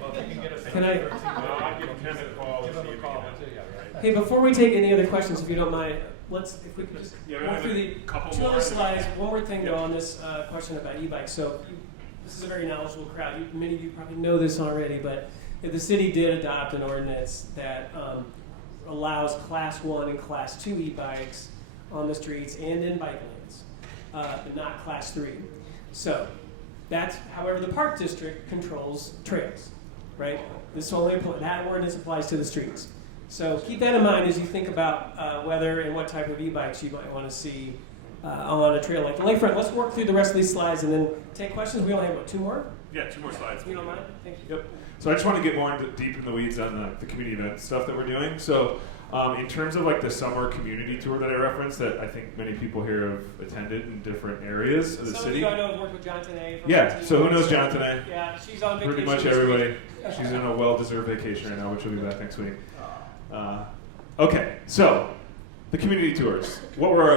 Well, if you can get us Can I- I'll give Ken a call and Give see him a if he call. can help you, all right? Hey, before we take any other questions, if you don't mind, if we could just Yeah, go through the couple two more. other slides. One more thing, though, on this question about e-bikes. So this is a very knowledgeable crowd. Many of you probably know this already, but the city did adopt an ordinance that allows Class 1 and Class 2 e-bikes on the streets and in bike lanes, but not Class 3. So that's, however, the Park District controls trails, right? That ordinance applies to the streets. So keep that in mind as you think about whether and what type of e-bikes you might want to see on a trail like the Lakefront. Let's work through the rest of these slides and then take questions. We only have, what, 2 more? Yeah, 2 more slides. You don't mind? Thank you. Yep. So I just want to get more deep in the weeds on the community event stuff that we're doing. So in terms of like the summer community tour that I referenced, that I think many people here have attended in different areas of the Some city. of you I know have worked with John Today. Yeah. So who knows John Today? Yeah, she's on vacation. Pretty much this everybody. week. She's in a well-deserved vacation right now, which will be back next week. Okay, so the community tours. What were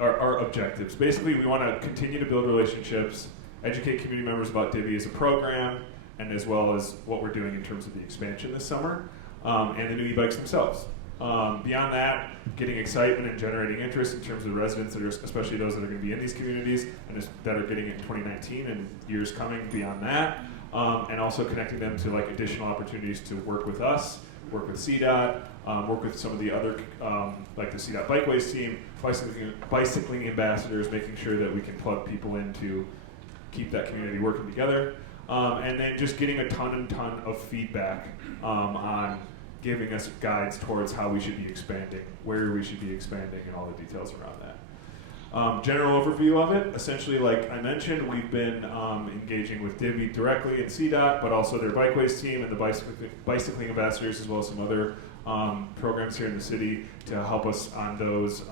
our objectives? Basically, we want to continue to build relationships, educate community members about Divvy as a program, and as well as what we're doing in terms of the expansion this summer, and the new e-bikes themselves. Beyond that, getting excitement and generating interest in terms of the residents, that are, especially those that are going to be in these communities, and that are getting it in 2019 and years coming beyond that, and also connecting them to like additional opportunities to work with us, work with CDOT, work with some of the other, like the CDOT Bikeways team, bicycling ambassadors, making sure that we can plug people in to keep that community working together. And then just getting a ton of feedback on giving us guides towards how we should be expanding, where we should be expanding, and all the details around that. General overview of it, essentially, like I mentioned, we've been engaging with Divvy directly and CDOT, but also their Bikeways team and the bicycling ambassadors, as well as some other programs here in the city to help us on those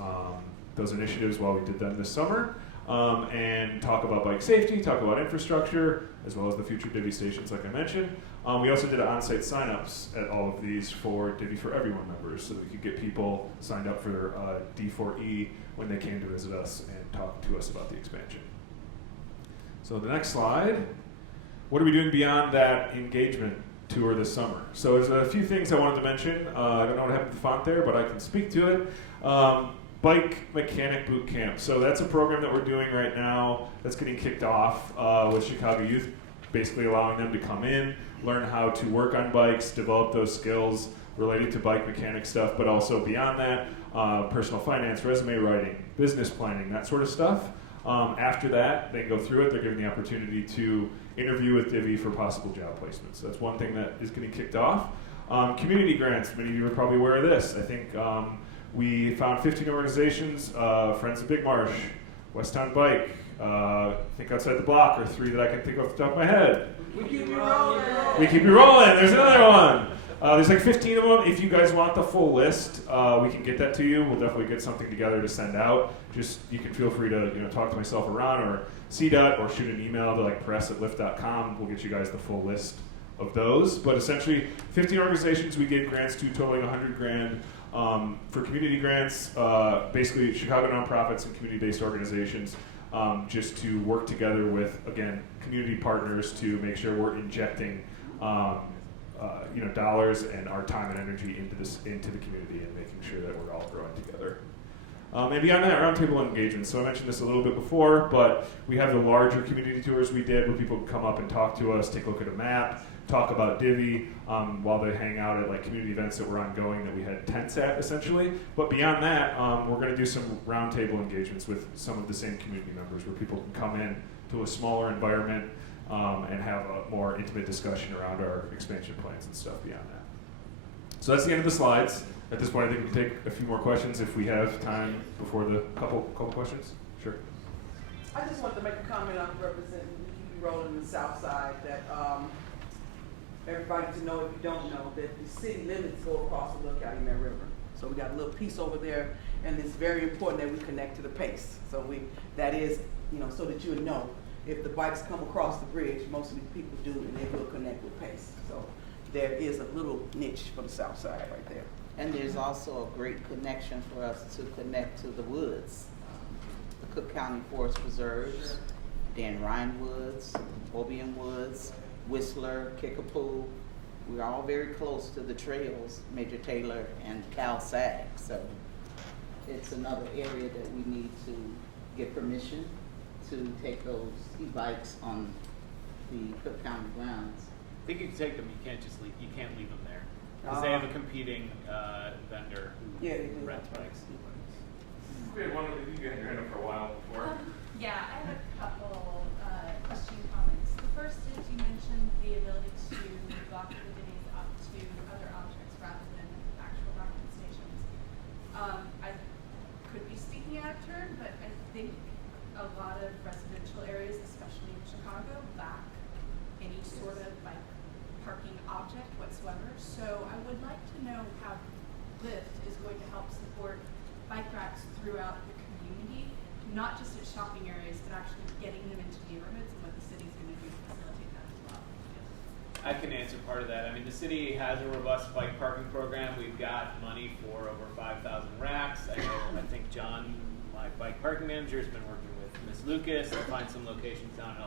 initiatives while we did them this summer. And talk about bike safety, talk about infrastructure, as well as the future Divvy stations, like I mentioned. We also did on-site signups at all of these for Divvy for Everyone members, so that we could get people signed up for D4E when they came to visit us and talk to us about the expansion. So the next slide, what are we doing beyond that engagement tour this summer? So there's a few things I wanted to mention. I don't know what happened to the font there, but I can speak to it. Bike Mechanic Boot Camp. So that's a program that we're doing right now that's getting kicked off with Chicago Youth, basically allowing them to come in, learn how to work on bikes, develop those skills related to bike mechanic stuff, but also beyond that, personal finance, resume writing, business planning, that sort of stuff. After that, they go through it, they're given the opportunity to interview with Divvy for possible job placements. So that's one thing that is getting kicked off. Community grants, many of you are probably aware of this. I think we found 15 organizations, Friends of Big Marsh, Westtown Bike, Think Outside the Block are 3 that I can think off the top of my head. We keep you rolling. We keep you rolling. There's another one. There's like 15 of them. If you guys want the full list, we can get that to you. We'll definitely get something together to send out. Just you can feel free to talk to myself around or CDOT or shoot an email to like press@lyft.com. We'll get you guys the full list of those. But essentially, 15 organizations we gave grants to, totaling $100,000. For community grants, basically Chicago nonprofits and community-based organizations, just to work together with, again, community partners to make sure we're injecting dollars and our time and energy into the community and making sure that we're all growing together. And beyond that, roundtable engagement. So I mentioned this a little bit before, but we have the larger community tours we did where people can come up and talk to us, take a look at a map, talk about Divvy while they hang out at like community events that were ongoing that we had tents at, essentially. But beyond that, we're going to do some roundtable engagements with some of the same community members where people can come in to a smaller environment and have a more intimate discussion around our expansion plans and stuff beyond that. So that's the end of the slides. At this point, I think we can take a few more questions if we have time before the couple questions. Sure. I just wanted to make a comment on representing Keep You Rolling in the South Side that everybody to know, if you don't know, that the city limits go across the Calumet River. So we got a little piece over there, and it's very important that we connect to the pace. So that is, so that you know, if the bikes come across the bridge, most of the people do, and they will connect with pace. So there is a little niche for the south side right there. And there's also a great connection for us to connect to the woods. The Cook County Forest Preserves, Dan Ryan Woods, Obion Woods, Whistler, Kickapoo. We're all very close to the trails, Major Taylor and Cal Sag. So it's another area that we need to get permission to take those e-bikes on the Cook County grounds. I think you can take them. You can't just leave. You can't leave them there because they have a competing vendor who rents bikes. We had one. You had your hand up for a while before. Yeah, I have a couple question comments. The first is you mentioned the ability to block the videos up to other objects rather than actual docking stations. I could be speaking out of turn, but I think a lot of residential areas, especially in Chicago, lack any sort of like parking object whatsoever. So I would like to know how Lyft is going to help support bike racks throughout the community, not just at shopping areas, but actually getting them into neighborhoods and what the city's going to do to facilitate that as well. I can answer part of that. I mean, the city has a robust bike parking program. We've got money for over 5,000 racks. I think John, my bike parking manager, has been working with Ms. Lucas to find some locations down in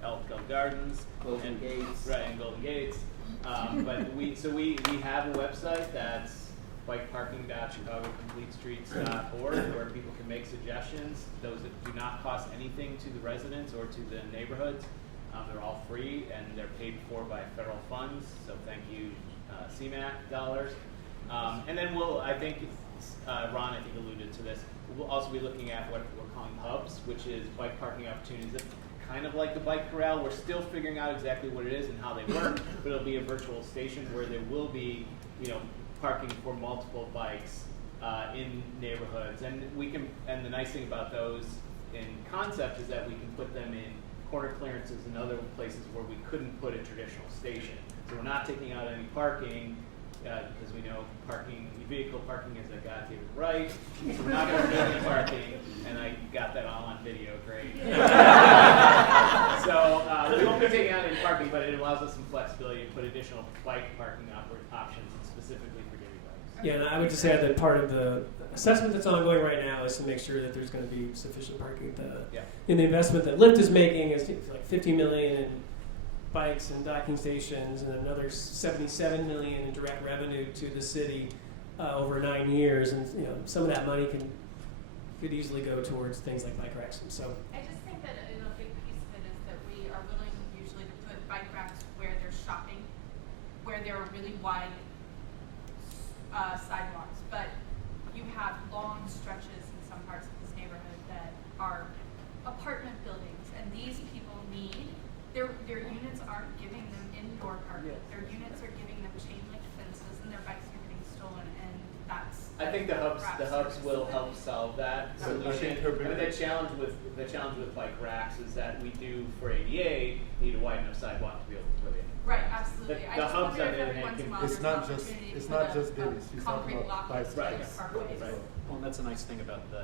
Elk Gardens. Golden Gates. Right, and Golden Gates. But we have a website that's bikeparking.chicagocompletestreets.org where people can make suggestions. Those that do not cost anything to the residents or to the neighborhoods. They're all free and they're paid for by federal funds. So thank you, CMAQ dollars. And then I think Ron, alluded to this. We'll also be looking at what we're calling hubs, which is bike parking opportunities that kind of like the bike corral. We're still figuring out exactly what it is and how they work, but it'll be a virtual station where there will be, parking for multiple bikes in neighborhoods. And the nice thing about those in concept is that we can put them in corner clearances and other places where we couldn't put a traditional station. So we're not taking out any parking because we know vehicle parking is a God-given right. So we're not going to do any parking, and I got that all on video, great. So we won't be taking out any parking, but it allows us some flexibility to put additional bike parking options specifically for daily bikes. Yeah, and I would just add that part of the assessment that's ongoing right now is to make sure that there's going to be sufficient parking. In the investment that Lyft is making is like $50 million in bikes and docking stations, and another $77 million in direct revenue to the city over 9 years. And some of that money could easily go towards things like bike racks. And so I just think that a big piece of it is that we are willing usually to put bike racks where there's shopping, where there are really wide sidewalks, but you have long stretches in some parts of this neighborhood that are apartment buildings, and these people need their units aren't giving them indoor parking. Yes. Their units are giving them chain link fences, and their bikes are getting stolen. And that's I think the hubs will help solve that solution. I mean, the challenge with bike racks is that we do for ADA need a wide enough sidewalk to be able to put in. Right, absolutely. The hubs on the other hand can. It's not just Denny's. He's talking about bicycles. Right. Well, and that's a nice thing about the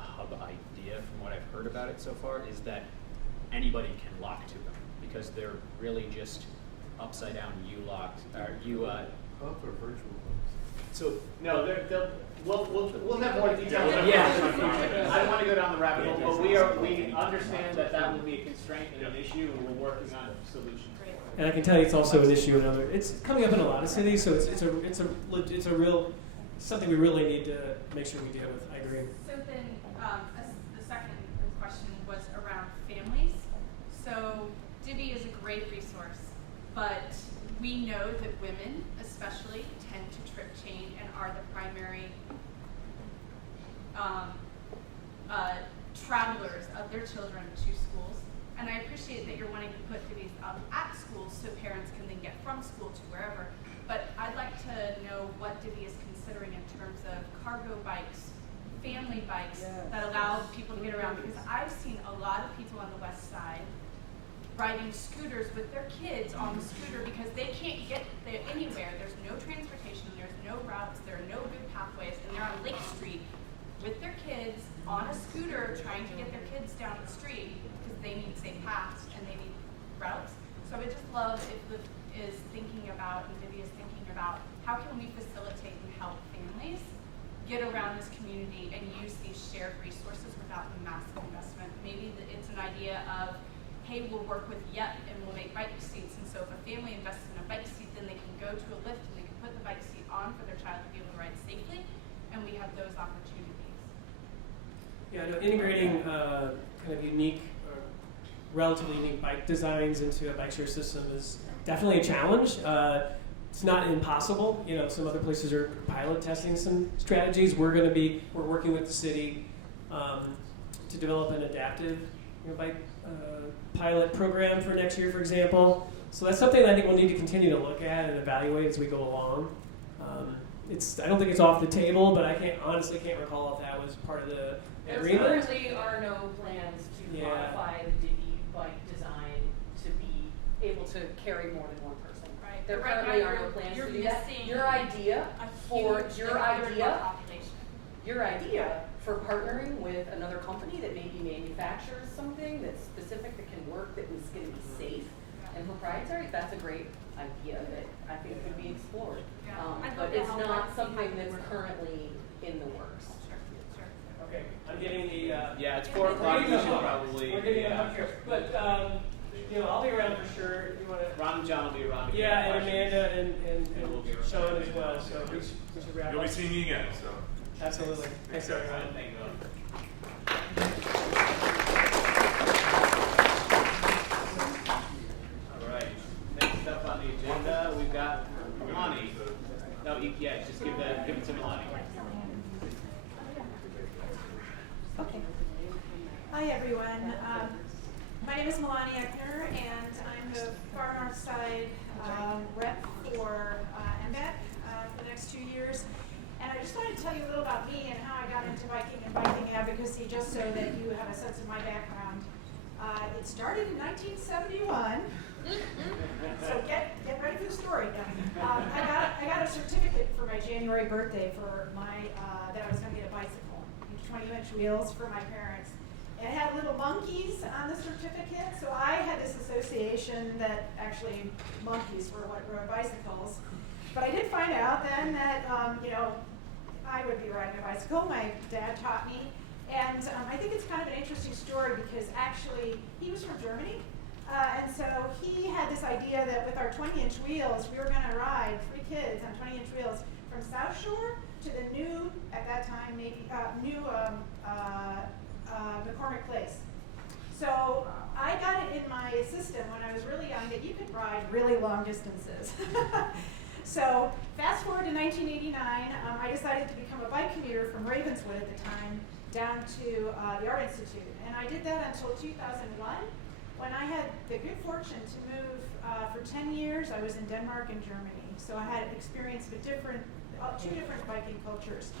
hub idea, from what I've heard about it so far, is that anybody can lock to them because they're really just upside down U-locked. Hub or virtual hubs? So no, we'll have more details. Yeah. I don't want to go down the rabbit hole, but we understand that will be a constraint and an issue, and we're working on solutions. And I can tell you it's also an issue in other. It's coming up in a lot of cities, so it's a real something we really need to make sure we deal with. I agree. So then the second question was around families. So Divvy is a great resource, but we know that women especially tend to trip chain and are the primary travelers of their children to schools. And I appreciate that you're wanting to put Divvies up at schools so parents can then get from school to wherever. But I'd like to know what Divvy is considering in terms of cargo bikes, family bikes that allow people to get around, because I've seen a lot of people on the west side riding scooters with their kids on the scooter because they can't get there anywhere. There's no transportation, there's no routes, there are no good pathways, and they're on Lake Street with their kids on a scooter trying to get their kids down the street because they need safe paths and they need routes. So I would just love if Lyft is thinking about, and Vivi is thinking about, how can we facilitate and help families get around this community and use these shared resources without the massive investment. Maybe it's an idea of, hey, we'll work with YEP and we'll make bike seats, and so if a family invests in a bike seat, then they can go to a Lyft and they can put the bike seat on for their child to be able to ride safely, and we have those opportunities. Yeah, no, integrating kind of unique, relatively unique bike designs into a bike share system is definitely a challenge. It's not impossible. You know, some other places are pilot testing some strategies. We're working with the city to develop an adaptive bike pilot program for next year, for example. So that's something that I think we'll need to continue to look at and evaluate as we go along. I don't think it's off the table, but I honestly can't recall if that was part of the agreement. There currently are no plans to modify the Divvy bike design to be able to carry more than one person. Right. There Right currently now are no plans you're to do that. missing Your idea for partnering with another company that maybe manufactures something that's specific, that can work, that is going to be safe and proprietary, that's a great idea that I think could be explored. But it's not something that's currently in the works. Okay, I'm getting the. Yeah, it's 4 o'clock. We should probably. We're getting up here, but I'll be around for sure. If you want to. Ron and John will be around. Yeah, and Amanda and Sean as well. So we should wrap up. You'll be seeing me again. So. Absolutely. Thanks, everyone. Thank you. All right. Next up on the agenda, we've got Milani. No, just give it to Milani. Okay. Hi, everyone. My name is Milani Eckner, and I'm the Far North Side rep for MBAC for the next 2 years. And I just wanted to tell you a little about me and how I got into biking and biking advocacy, just so that you have a sense of my background. It started in 1971. So get ready for the story. I got a certificate for my January birthday for that I was going to get a bicycle, 20-inch wheels for my parents. And it had little monkeys on the certificate, so I had this association that actually monkeys were what rode bicycles. But I did find out then that I would be riding a bicycle. My dad taught me, and I think it's kind of an interesting story because actually he was from Germany. And so he had this idea that with our 20-inch wheels, we were going to ride 3 kids on 20-inch wheels from South Shore to the new, at that time, maybe McCormick Place. So I got it in my system when I was really young that you could ride really long distances. So fast forward to 1989, I decided to become a bike commuter from Ravenswood at the time down to the Art Institute. And I did that until 2001. When I had the good fortune to move for 10 years, I was in Denmark and Germany. So I had experience with two different biking cultures.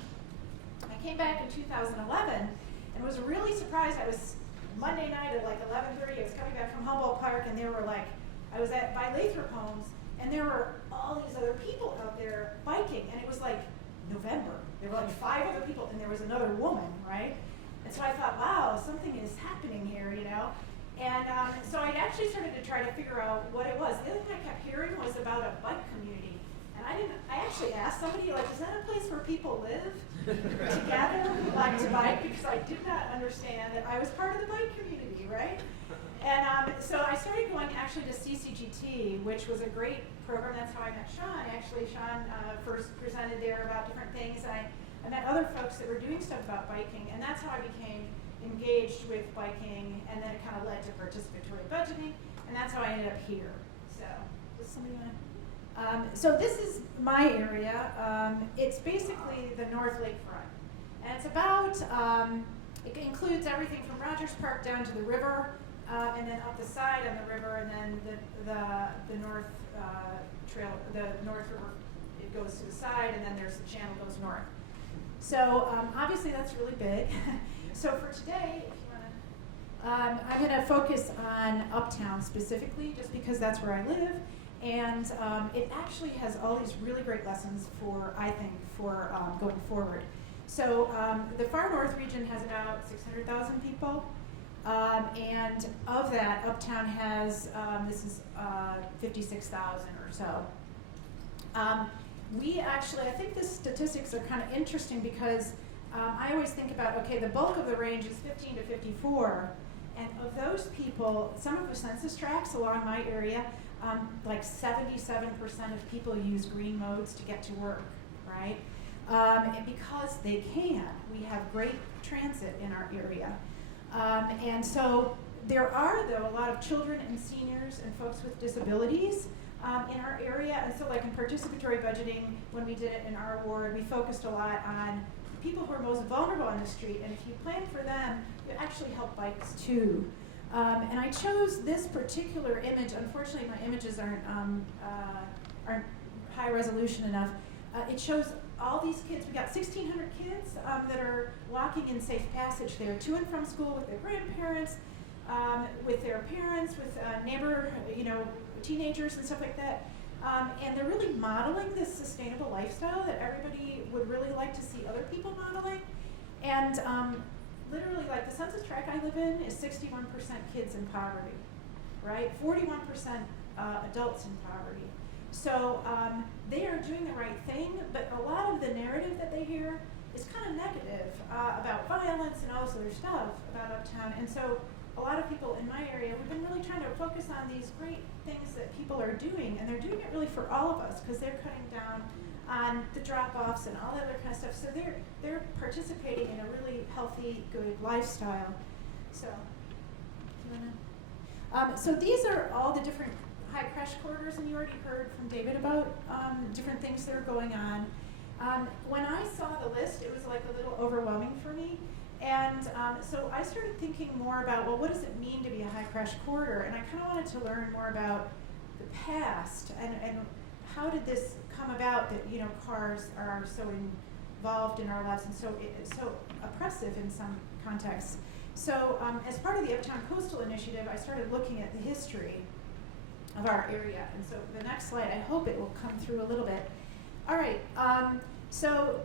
I came back in 2011 and was really surprised. I was Monday night at like 11:30. I was coming back from Humboldt Park, and I was by Lathrop Homes, and there were all these other people out there biking, and it was like November. There were like 5 other people, and there was another woman, right? And so I thought, wow, something is happening here, And so I actually started to try to figure out what it was. The other thing I kept hearing was about a bike community. And I actually asked somebody, is that a place where people live together who like to bike? Because I did not understand that I was part of the bike community, right? And so I started going actually to CCGT, which was a great program. That's how I met Sean. Actually, Sean first presented there about different things. I met other folks that were doing stuff about biking, and that's how I became engaged with biking, and then it kind of led to participatory budgeting, and that's how I ended up here. So, does somebody want to? So this is my area. It's basically the North Lakefront, and it's about. It includes everything from Rogers Park down to the river, and then up the side on the river, and then the North Trail, the North River. It goes to the side, and then there's the channel goes north. So obviously that's really big. So for today, if you want I'm going to focus on Uptown specifically, just because that's where I live, and it actually has all these really great lessons for, I think, for going forward. So the far north region has about 600,000 people, and of that, Uptown has, this is 56,000 or so. We actually, I think the statistics are kind of interesting because I always think about, okay, the bulk of the range is 15 to 54, and of those people, some of the census tracts along my area, like 77% of people use green modes to get to work, right? And because they can. We have great transit in our area. And so there are, though, a lot of children and seniors and folks with disabilities in our area. And so like in participatory budgeting, when we did it in our ward, we focused a lot on people who are most vulnerable on the street. And if you plan for them, you actually help bikes too. And I chose this particular image. Unfortunately, my images aren't high resolution enough. It shows all these kids. We got 1,600 kids that are walking in safe passage there, to and from school with their grandparents, with their parents, with neighbor, teenagers and stuff like that. And they're really modeling this sustainable lifestyle that everybody would really like to see other people modeling. And literally, like the census tract I live in is 61% kids in poverty, right? 41% adults in poverty. So they are doing the right thing, but a lot of the narrative that they hear is kind of negative about violence and all this other stuff about Uptown. And so a lot of people in my area, we've been really trying to focus on these great things that people are doing, and they're doing it really for all of us because they're cutting down on the drop-offs and all that other kind of stuff. So they're participating in a really healthy, good lifestyle. So, so these are all the different high crash corridors, and you already heard from David about different things that are going on. When I saw the list, it was like a little overwhelming for me. And so I started thinking more about, well, what does it mean to be a high crash corridor? And I kind of wanted to learn more about the past and how did this come about that, cars are so involved in our lives and so oppressive in some contexts. So as part of the Uptown Coastal Initiative, I started looking at the history of our area. And so the next slide, I hope it will come through a little bit. All right, so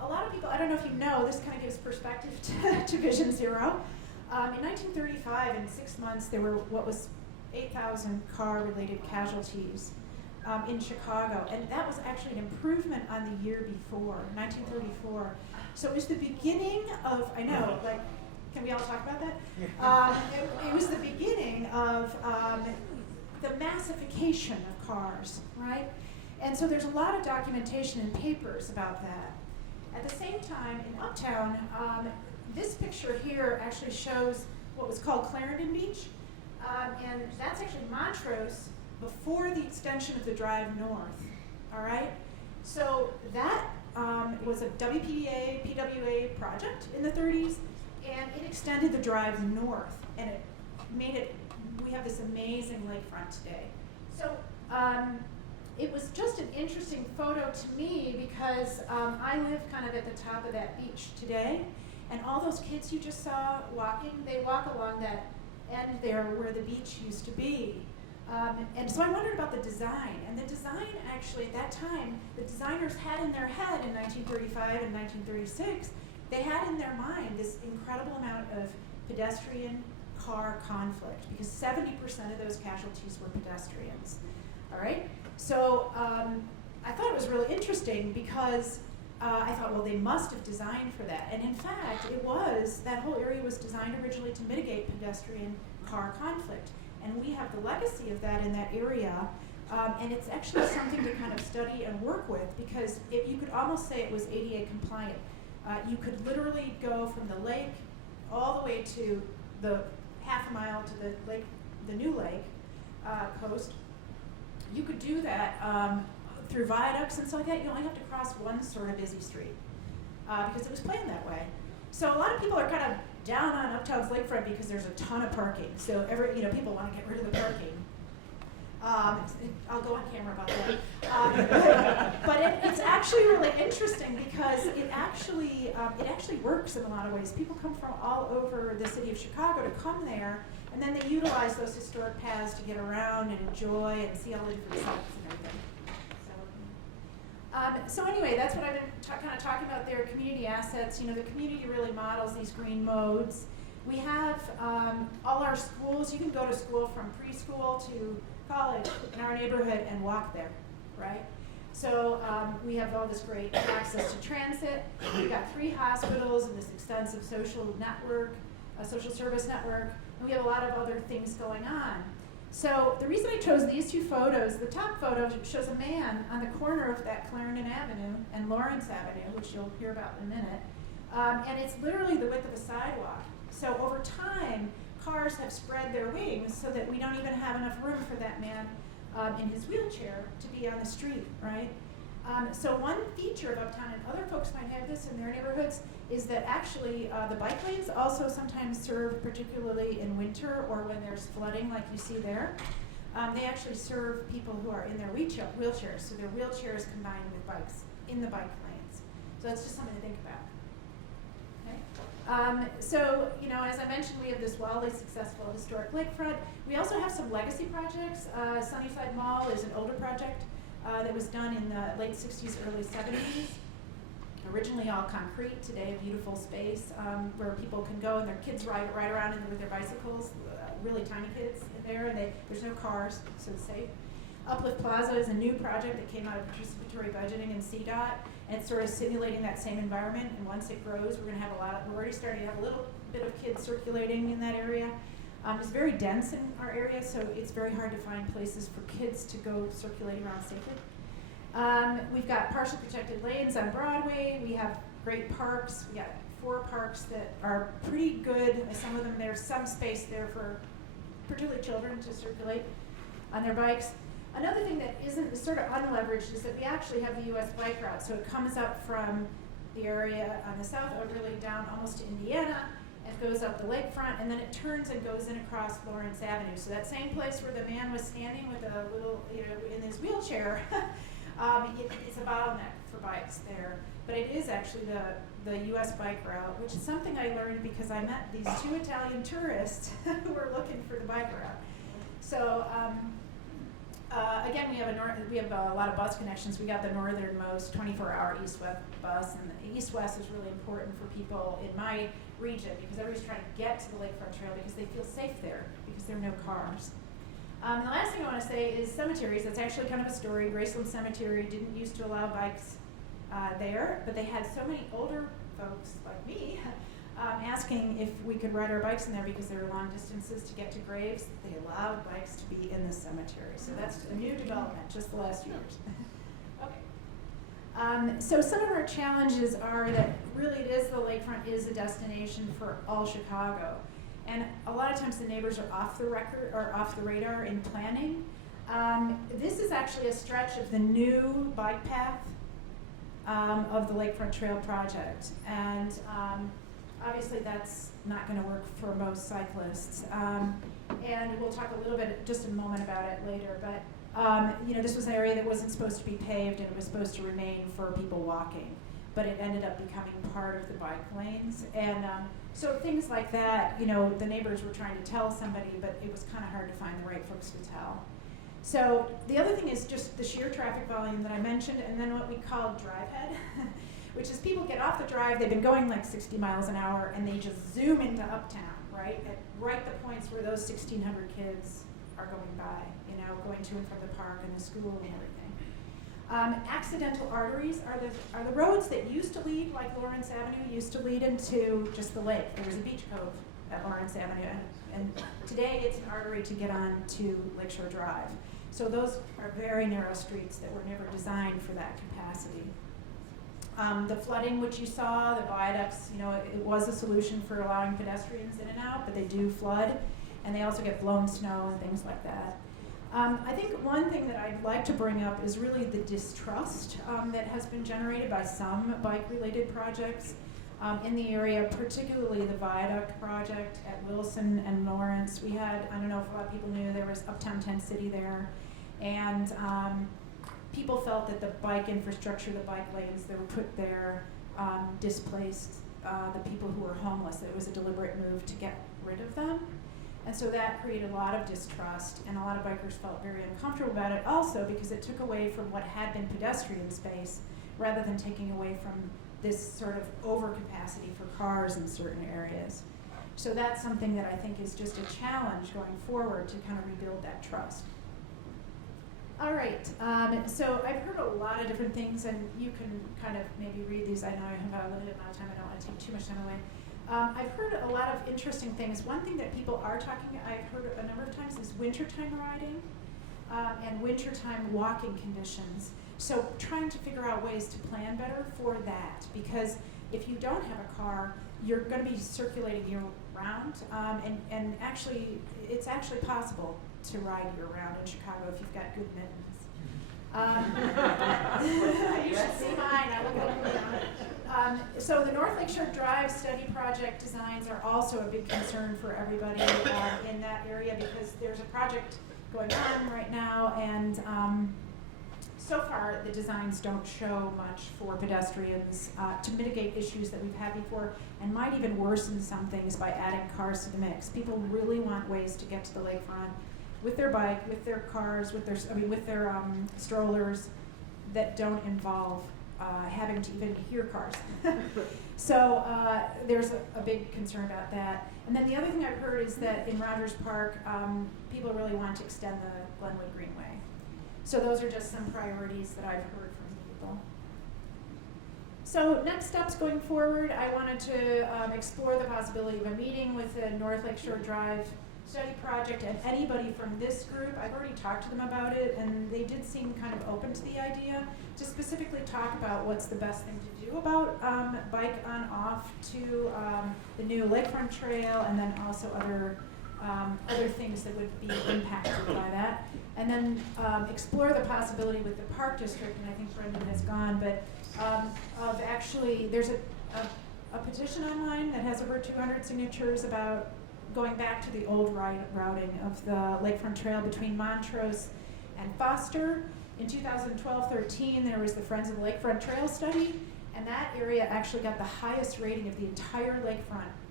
a lot of people, I don't know if you know, this kind of gives perspective to Vision Zero. In 1935, in 6 months, there were what was 8,000 car-related casualties in Chicago, and that was actually an improvement on the year before, 1934. So it was the beginning of, I know, like, can we all talk about that? It was the beginning of the massification of cars, right? And so there's a lot of documentation and papers about that. At the same time, in Uptown, this picture here actually shows what was called Clarendon Beach, and that's actually Montrose before the extension of the drive north, all right? So that was a PWA project in the 30s, and it extended the drive north, and it made it, we have this amazing lakefront today. So it was just an interesting photo to me because I live kind of at the top of that beach today, and all those kids you just saw walking, they walk along that end there where the beach used to be. And so I wondered about the design, and the design actually at that time, the designers had in their head in 1935 and 1936, they had in their mind this incredible amount of pedestrian-car conflict because 70% of those casualties were pedestrians, all right? So I thought it was really interesting because I thought, well, they must have designed for that. And in fact, it was, that whole area was designed originally to mitigate pedestrian-car conflict. And we have the legacy of that in that area. And it's actually something to kind of study and work with because you could almost say it was ADA compliant. You could literally go from the lake all the way to the half a mile to the lake, the new lake coast. You could do that through viaducts and stuff like that. You only have to cross one sort of busy street because it was planned that way. So a lot of people are kind of down on Uptown's lakefront because there's a ton of parking. So people want to get rid of the parking. I'll go on camera about that. But it's actually really interesting because it actually works in a lot of ways. People come from all over the city of Chicago to come there, and then they utilize those historic paths to get around and enjoy and see all the different sites and everything. So anyway, that's what I've been kind of talking about there, community assets. You know, the community really models these green modes. We have all our schools. You can go to school from preschool to college in our neighborhood and walk there, right? So we have all this great access to transit. We've got 3 hospitals and this extensive social network, a social service network, and we have a lot of other things going on. So the reason I chose these 2 photos, the top photo shows a man on the corner of that Clarendon Avenue and Lawrence Avenue, which you'll hear about in a minute, and it's literally the width of a sidewalk. So over time, cars have spread their wings so that we don't even have enough room for that man in his wheelchair to be on the street, right? So one feature of Uptown, and other folks might have this in their neighborhoods, is that actually the bike lanes also sometimes serve, particularly in winter or when there's flooding like you see there. They actually serve people who are in their wheelchairs, so their wheelchairs combined with bikes in the bike lanes. So that's just something to think about. So, you know, as I mentioned, we have this wildly successful historic lakefront. We also have some legacy projects. Sunnyside Mall is an older project that was done in the late 60s, early 70s. Originally all concrete, today a beautiful space where people can go and their kids ride around with their bicycles, really tiny kids in there, and there's no cars, so it's safe. Uplift Plaza is a new project that came out of participatory budgeting in CDOT, and it's sort of simulating that same environment, and once it grows, we're already starting to have a little bit of kids circulating in that area. It's very dense in our area, so it's very hard to find places for kids to go circulating around safely. We've got partially protected lanes on Broadway. We have great parks. We got 4 parks that are pretty good. Some of them, there's some space there for particularly children to circulate on their bikes. Another thing that isn't sort of unleveraged is that we actually have the US bike route. So it comes up from the area on the south, really down almost to Indiana, and goes up the lakefront, and then it turns and goes in across Lawrence Avenue. So that same place where the man was standing with a little, in his wheelchair, it's a bottleneck for bikes there. But it is actually the US bike route, which is something I learned because I met these 2 Italian tourists who were looking for the bike route. So again, we have a lot of bus connections. We got the northernmost 24-hour east-west bus, and the east-west is really important for people in my region because everybody's trying to get to the Lakefront Trail because they feel safe there because there are no cars. The last thing I want to say is cemeteries. That's actually kind of a story. Graceland Cemetery didn't used to allow bikes there, but they had so many older folks like me asking if we could ride our bikes in there because there were long distances to get to graves. They allowed bikes to be in the cemetery. So that's a new development, just the last years. Okay. So some of our challenges are that really the lakefront is a destination for all Chicago. And a lot of times the neighbors are off the record or off the radar in planning. This is actually a stretch of the new bike path of the Lakefront Trail project. And obviously that's not going to work for most cyclists. And we'll talk a little bit, just a moment about it later. But this was an area that wasn't supposed to be paved and it was supposed to remain for people walking. But it ended up becoming part of the bike lanes. And so things like that, the neighbors were trying to tell somebody, but it was kind of hard to find the right folks to tell. So the other thing is just the sheer traffic volume that I mentioned, and then what we call drive head, which is people get off the drive, they've been going like 60 miles an hour, and they just zoom into Uptown, right? At right the points where those 1,600 kids are going by, going to and from the park and the school and everything. Accidental arteries are the roads that used to lead, like Lawrence Avenue, used to lead into just the lake. There was a beach cove at Lawrence Avenue, and today it's an artery to get on to Lakeshore Drive. So those are very narrow streets that were never designed for that capacity. The flooding, which you saw, the viaducts, it was a solution for allowing pedestrians in and out, but they do flood, and they also get blown snow and things like that. I think one thing that I'd like to bring up is really the distrust that has been generated by some bike-related projects in the area, particularly the viaduct project at Wilson and Lawrence. We had, I don't know if a lot of people knew, there was Uptown Tent City there. And people felt that the bike infrastructure, the bike lanes that were put there displaced the people who were homeless, that it was a deliberate move to get rid of them. And so that created a lot of distrust, and a lot of bikers felt very uncomfortable about it also because it took away from what had been pedestrian space rather than taking away from this sort of overcapacity for cars in certain areas. So that's something that I think is just a challenge going forward to kind of rebuild that trust. All right, so I've heard a lot of different things, and you can kind of maybe read these. I know I have a limited amount of time. I don't want to take too much time away. I've heard a lot of interesting things. One thing that people are talking, I've heard a number of times, is wintertime riding and wintertime walking conditions. So trying to figure out ways to plan better for that, because if you don't have a car, you're going to be circulating year-round, and actually, it's actually possible to ride year-round in Chicago if you've got good mittens. You should see mine. I look up. So the North Lakeshore Drive study project designs are also a big concern for everybody in that area, because there's a project going on right now, and so far the designs don't show much for pedestrians to mitigate issues that we've had before, and might even worsen some things by adding cars to the mix. People really want ways to get to the lakefront with their bike, with their cars, with their strollers that don't involve having to even hear cars. So there's a big concern about that. And then the other thing I've heard is that in Rogers Park, people really want to extend the Glenwood Greenway. So those are just some priorities that I've heard from people. So next steps going forward, I wanted to explore the possibility of a meeting with the North Lakeshore Drive study project and anybody from this group. I've already talked to them about it, and they did seem kind of open to the idea to specifically talk about what's the best thing to do about bike on off to the new lakefront trail, and then also other things that would be impacted by that. And then explore the possibility with the Park District, and I think Brendan has gone, but of actually, there's a petition online that has over 200 signatures about going back to the old routing of the Lakefront Trail between Montrose and Foster. In 2012-13, there was the Friends of the Lakefront Trail study, and that area actually got the highest rating of the entire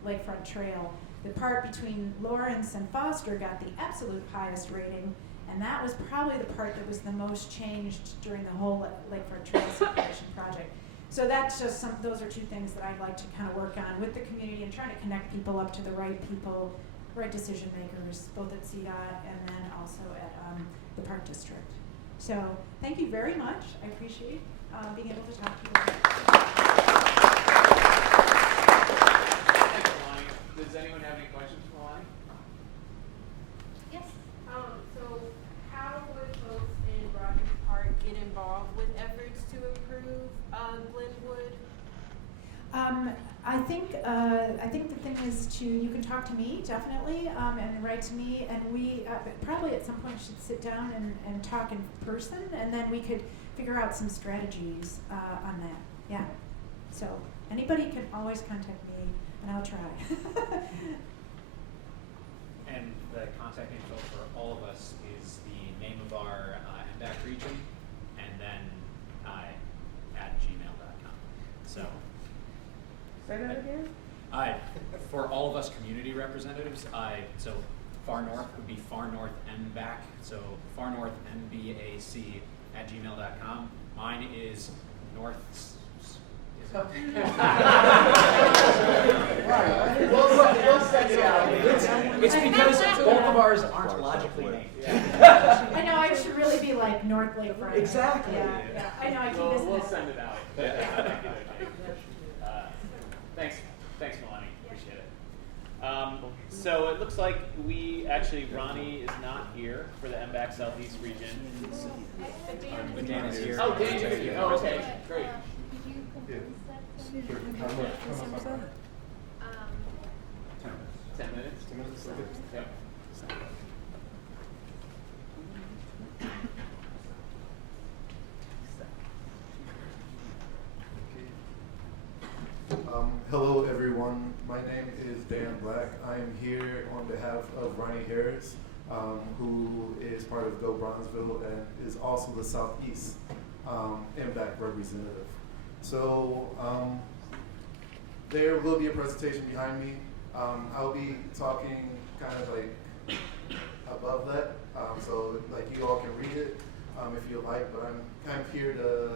Lakefront Trail. The part between Lawrence and Foster got the absolute highest rating, and that was probably the part that was the most changed during the whole Lakefront Trail separation project. So that's just those are two things that I'd like to kind of work on with the community and trying to connect people up to the right people, right decision makers, both at CDOT and then also at the Park District. So thank you very much. I appreciate being able to talk to you. Thanks, Lonnie. Does anyone have any questions for Lonnie? Yes. So how would folks in Rogers Park get involved with efforts to improve Glenwood? I think the thing is you can talk to me, definitely, and write to me, and we probably at some point should sit down and talk in person, and then we could figure out some strategies on that. Yeah. So anybody can always contact me, and I'll try. And the contact info for all of us is the name of our MBAC region, and then at gmail.com. So. Say that again? For all of us community representatives, so Far North would be Far North MBAC, so Far North MBAC at gmail.com. Mine is North. We'll send it out. It's because both of ours aren't logically named. I know, I should really be like North Lakefront. Exactly. Yeah. I know, I keep missing We'll it. send it out. Thanks, Melanie. Appreciate it. So it looks like Ronnie is not here for the MBAC Southeast region. But Dan is here. Oh, Dan is here. Oh, okay, great. Did you 10 minutes? 10 minutes? Yep. Hello everyone, my name is Dan Black. I am here on behalf of Ronnie Harris, who is part of Go Bronzeville and is also the Southeast MBAC representative. So there will be a presentation behind me. I'll be talking kind of like above that, so like you all can read it if you like, but I'm kind of here to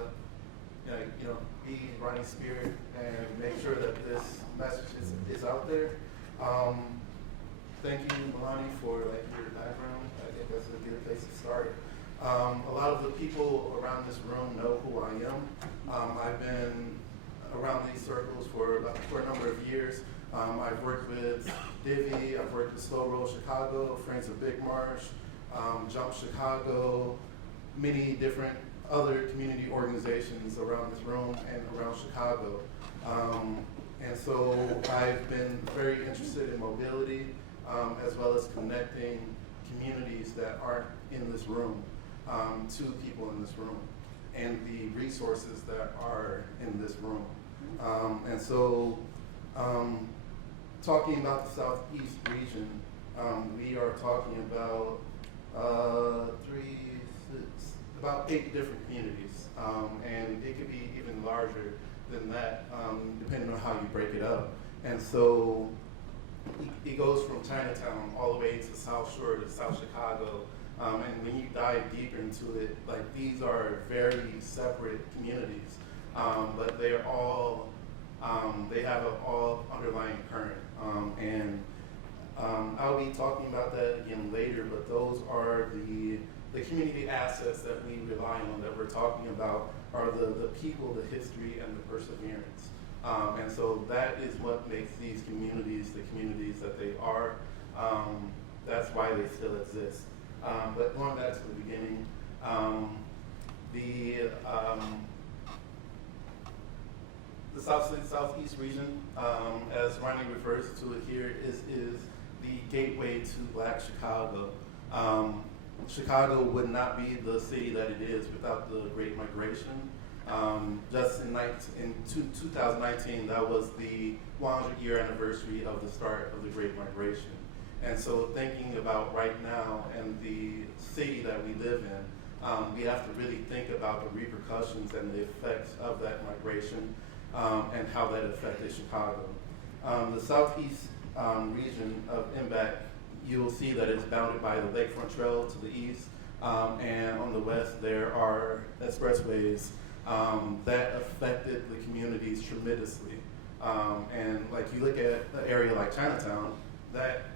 be Ronnie's spirit and make sure that this message is out there. Thank you, Milani, for your background. I think that's a good place to start. A lot of the people around this room know who I am. I've been around these circles for a number of years. I've worked with Divvy, I've worked with Slow Roll Chicago, Friends of Big Marsh, Jump Chicago, many different other community organizations around this room and around Chicago. And so I've been very interested in mobility, as well as connecting communities that aren't in this room to people in this room and the resources that are in this room. And so talking about the Southeast region, we are talking about about 8 different communities, and it could be even larger than that, depending on how you break it up. And so it goes from Chinatown all the way to South Shore to South Chicago. And when you dive deeper into it, these are very separate communities, but they're all, they have an all underlying current. And I'll be talking about that again later, but those are the community assets that we rely on, that we're talking about, are the people, the history, and the perseverance. And so that is what makes these communities the communities that they are. That's why they still exist. But going back to the beginning, the Southeast region, as Ronnie refers to it here, is the gateway to Black Chicago. Chicago would not be the city that it is without the Great Migration. Just in 2019, that was the 100-year anniversary of the start of the Great Migration. And so thinking about right now and the city that we live in, we have to really think about the repercussions and the effects of that migration and how that affected Chicago. The Southeast region of MBAC, you'll see that it's bounded by the Lakefront Trail to the east, and on the west there are expressways that affected the communities tremendously. And like you look at an area like Chinatown, that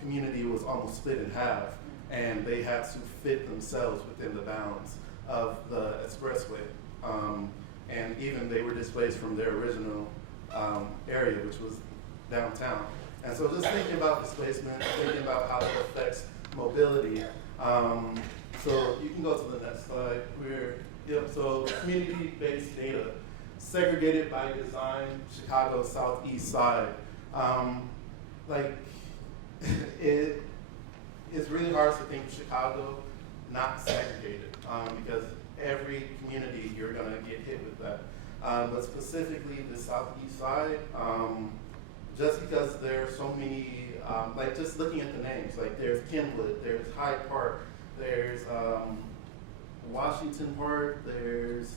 community was almost split in half, and they had to fit themselves within the bounds of the expressway. And even they were displaced from their original area, which was downtown. And so just thinking about displacement, thinking about how it affects mobility. So you can go to the next slide. So community-based data, segregated by design, Chicago Southeast side. It's really hard to think of Chicago not segregated, because every community you're gonna get hit with that. But specifically the Southeast side, just because there are so many, just looking at the names, there's Kenwood, there's Hyde Park, there's Washington Park, there's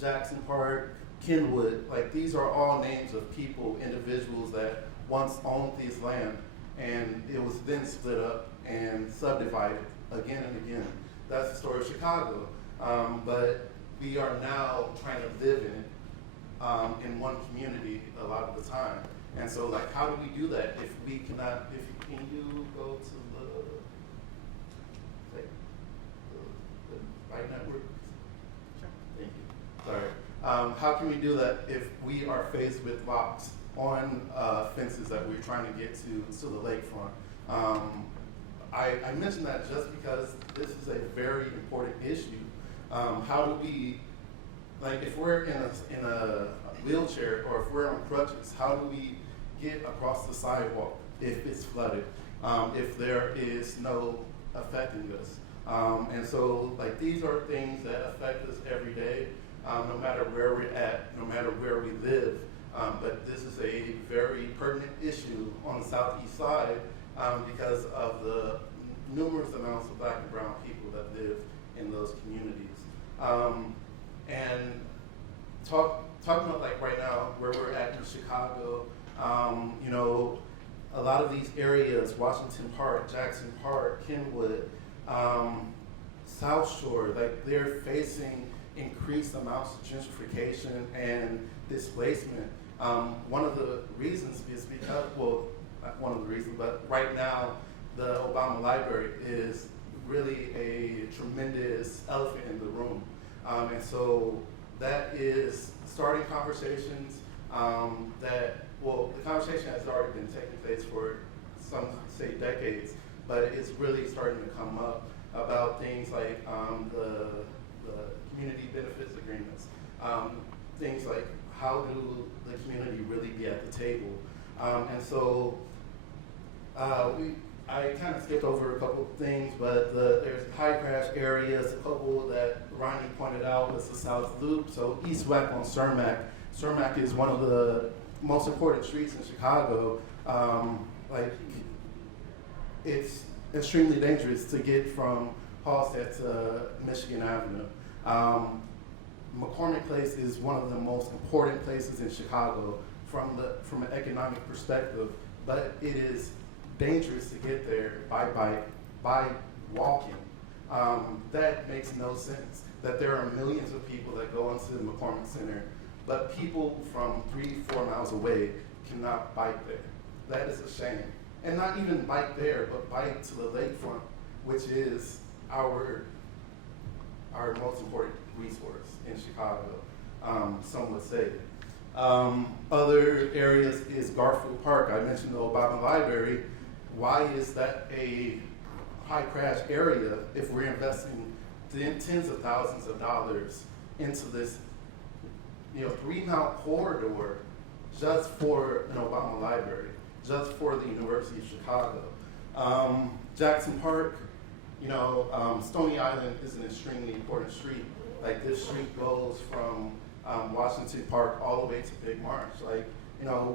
Jackson Park, Kenwood, these are all names of people, individuals that once owned this land, and it was then split up and subdivided again and again. That's the story of Chicago. But we are now trying to live in it in one community a lot of the time. And so how do we do that if we cannot, can you go to the right network? Sure. Thank you. Sorry. How can we do that if we are faced with locks on fences that we're trying to get to the lakefront? I mention that just because this is a very important issue. How do we, if we're in a wheelchair or if we're on crutches, how do we get across the sidewalk if it's flooded, if there is no affecting us? And so these are things that affect us every day, no matter where we're at, no matter where we live. But this is a very pertinent issue on the Southeast side because of the numerous amounts of black and brown people that live in those communities. And talking about like right now where we're at in Chicago, you know, a lot of these areas, Washington Park, Jackson Park, Kenwood, South Shore, like they're facing increased amounts of gentrification and displacement. One of the reasons is because, well, not one of the reasons, but right now the Obama Library is really a tremendous elephant in the room. And so that is starting conversations that, well, the conversation has already been taking place for some say decades, but it's really starting to come up about things like the community benefits agreements, things like how do the community really be at the table. And so I kind of skipped over a couple of things, but there's high crash areas. A couple that Ronnie pointed out was the South Loop. So East Wack on Cermak. Cermak is one of the most important streets in Chicago. Like it's extremely dangerous to get from Halstead to Michigan Avenue. McCormick Place is one of the most important places in Chicago from an economic perspective, but it is dangerous to get there by bike, by walking. That makes no sense, that there are millions of people that go into the McCormick Center, but people from 3-4 miles away cannot bike there. That is a shame. And not even bike there, but bike to the lakefront, which is our most important resource in Chicago, some would say. Other areas is Garfield Park. I mentioned the Obama Library. Why is that a high crash area if we're investing tens of thousands of dollars into this 3-mile corridor just for an Obama Library, just for the University of Chicago? Jackson Park, Stony Island is an extremely important street. Like this street goes from Washington Park all the way to Big Marsh.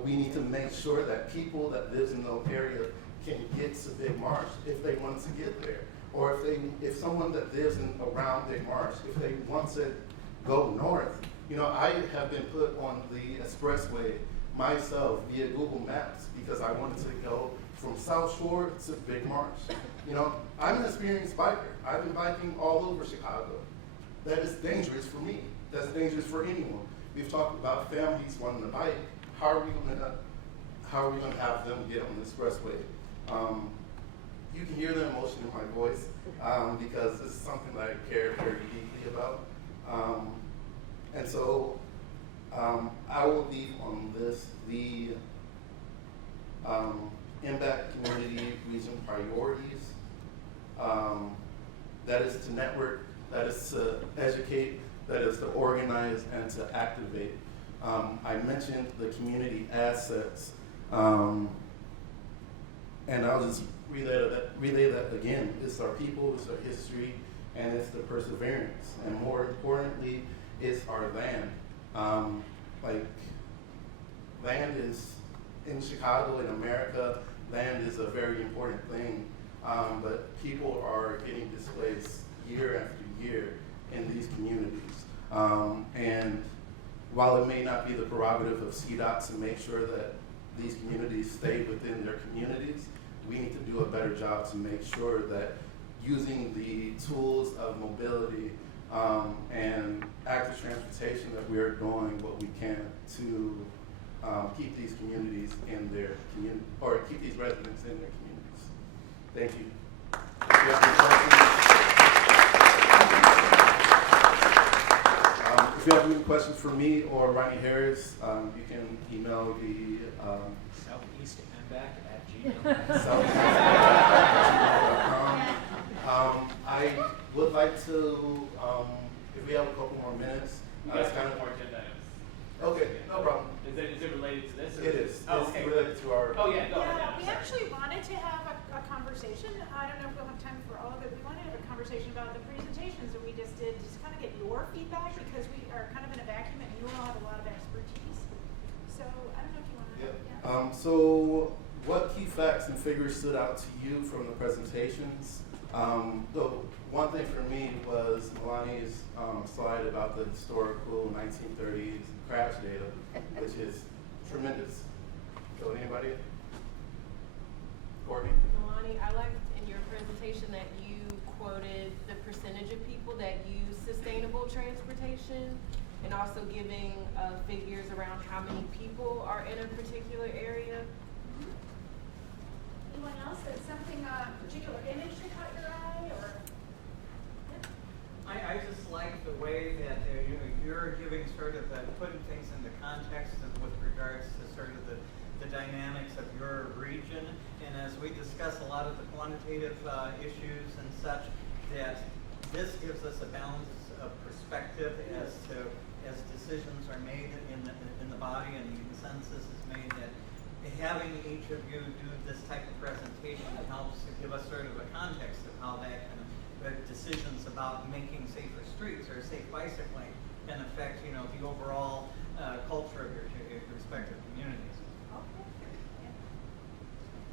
We need to make sure that people that live in those areas can get to Big Marsh if they want to get there. Or if someone that lives around Big Marsh, if they want to go north. I have been put on the expressway myself via Google Maps because I wanted to go from South Shore to Big Marsh. I'm an experienced biker. I've been biking all over Chicago. That is dangerous for me. That's dangerous for anyone. We've talked about families wanting to bike. How are we going to have them get on the expressway? You can hear the emotion in my voice because this is something that I care very deeply about. And so I will leave on this the MBAC community region priorities. That is to network, that is to educate, that is to organize and to activate. I mentioned the community assets, and I'll just relay that again. It's our people, it's our history, and it's the perseverance. And more importantly, it's our land. Land is, in Chicago, in America, land is a very important thing, but people are getting displaced year after year in these communities. And while it may not be the prerogative of CDOT to make sure that these communities stay within their communities, we need to do a better job to make sure that using the tools of mobility and active transportation that we are doing what we can to keep these communities in their community, or keep these residents in their communities. Thank you. If you have any questions for me or Ronnie Harris, you can email the southeastmbac@gmail.com. I would like to, if we have a couple more minutes, It's kind of more agenda items. Okay, no problem. Is it related to this? Or It is. Oh, It's okay. related to our. Oh yeah, go ahead. Yeah, I'm we sorry. actually wanted to have a conversation. I don't know if we'll have time for all of it. We wanted to have a conversation about the presentations that we just did, just kind of get your feedback because we are kind of in a vacuum and you all have a lot of expertise. So I don't know if you want to. Yeah. So what key facts and figures stood out to you from the presentations? The one thing for me was Melania's slide about the historical 1930s crash data, which is tremendous. So anybody? Courtney? Melanie, I liked in your presentation that you quoted the percentage of people that use sustainable transportation and also giving figures around how many people are in a particular area. Anyone else? Did something, particular image that caught your eye, or? I just like the way that you're giving sort of putting things into context and with regards to sort of the dynamics of your region. And as we discuss a lot of the quantitative issues and such, that this gives us a balance of perspective as decisions are made in the body and the consensus is made, that having each of you do this type of presentation helps to give us sort of a context of how that can decisions about making safer streets or safe bicycling can affect the overall culture of your respective communities.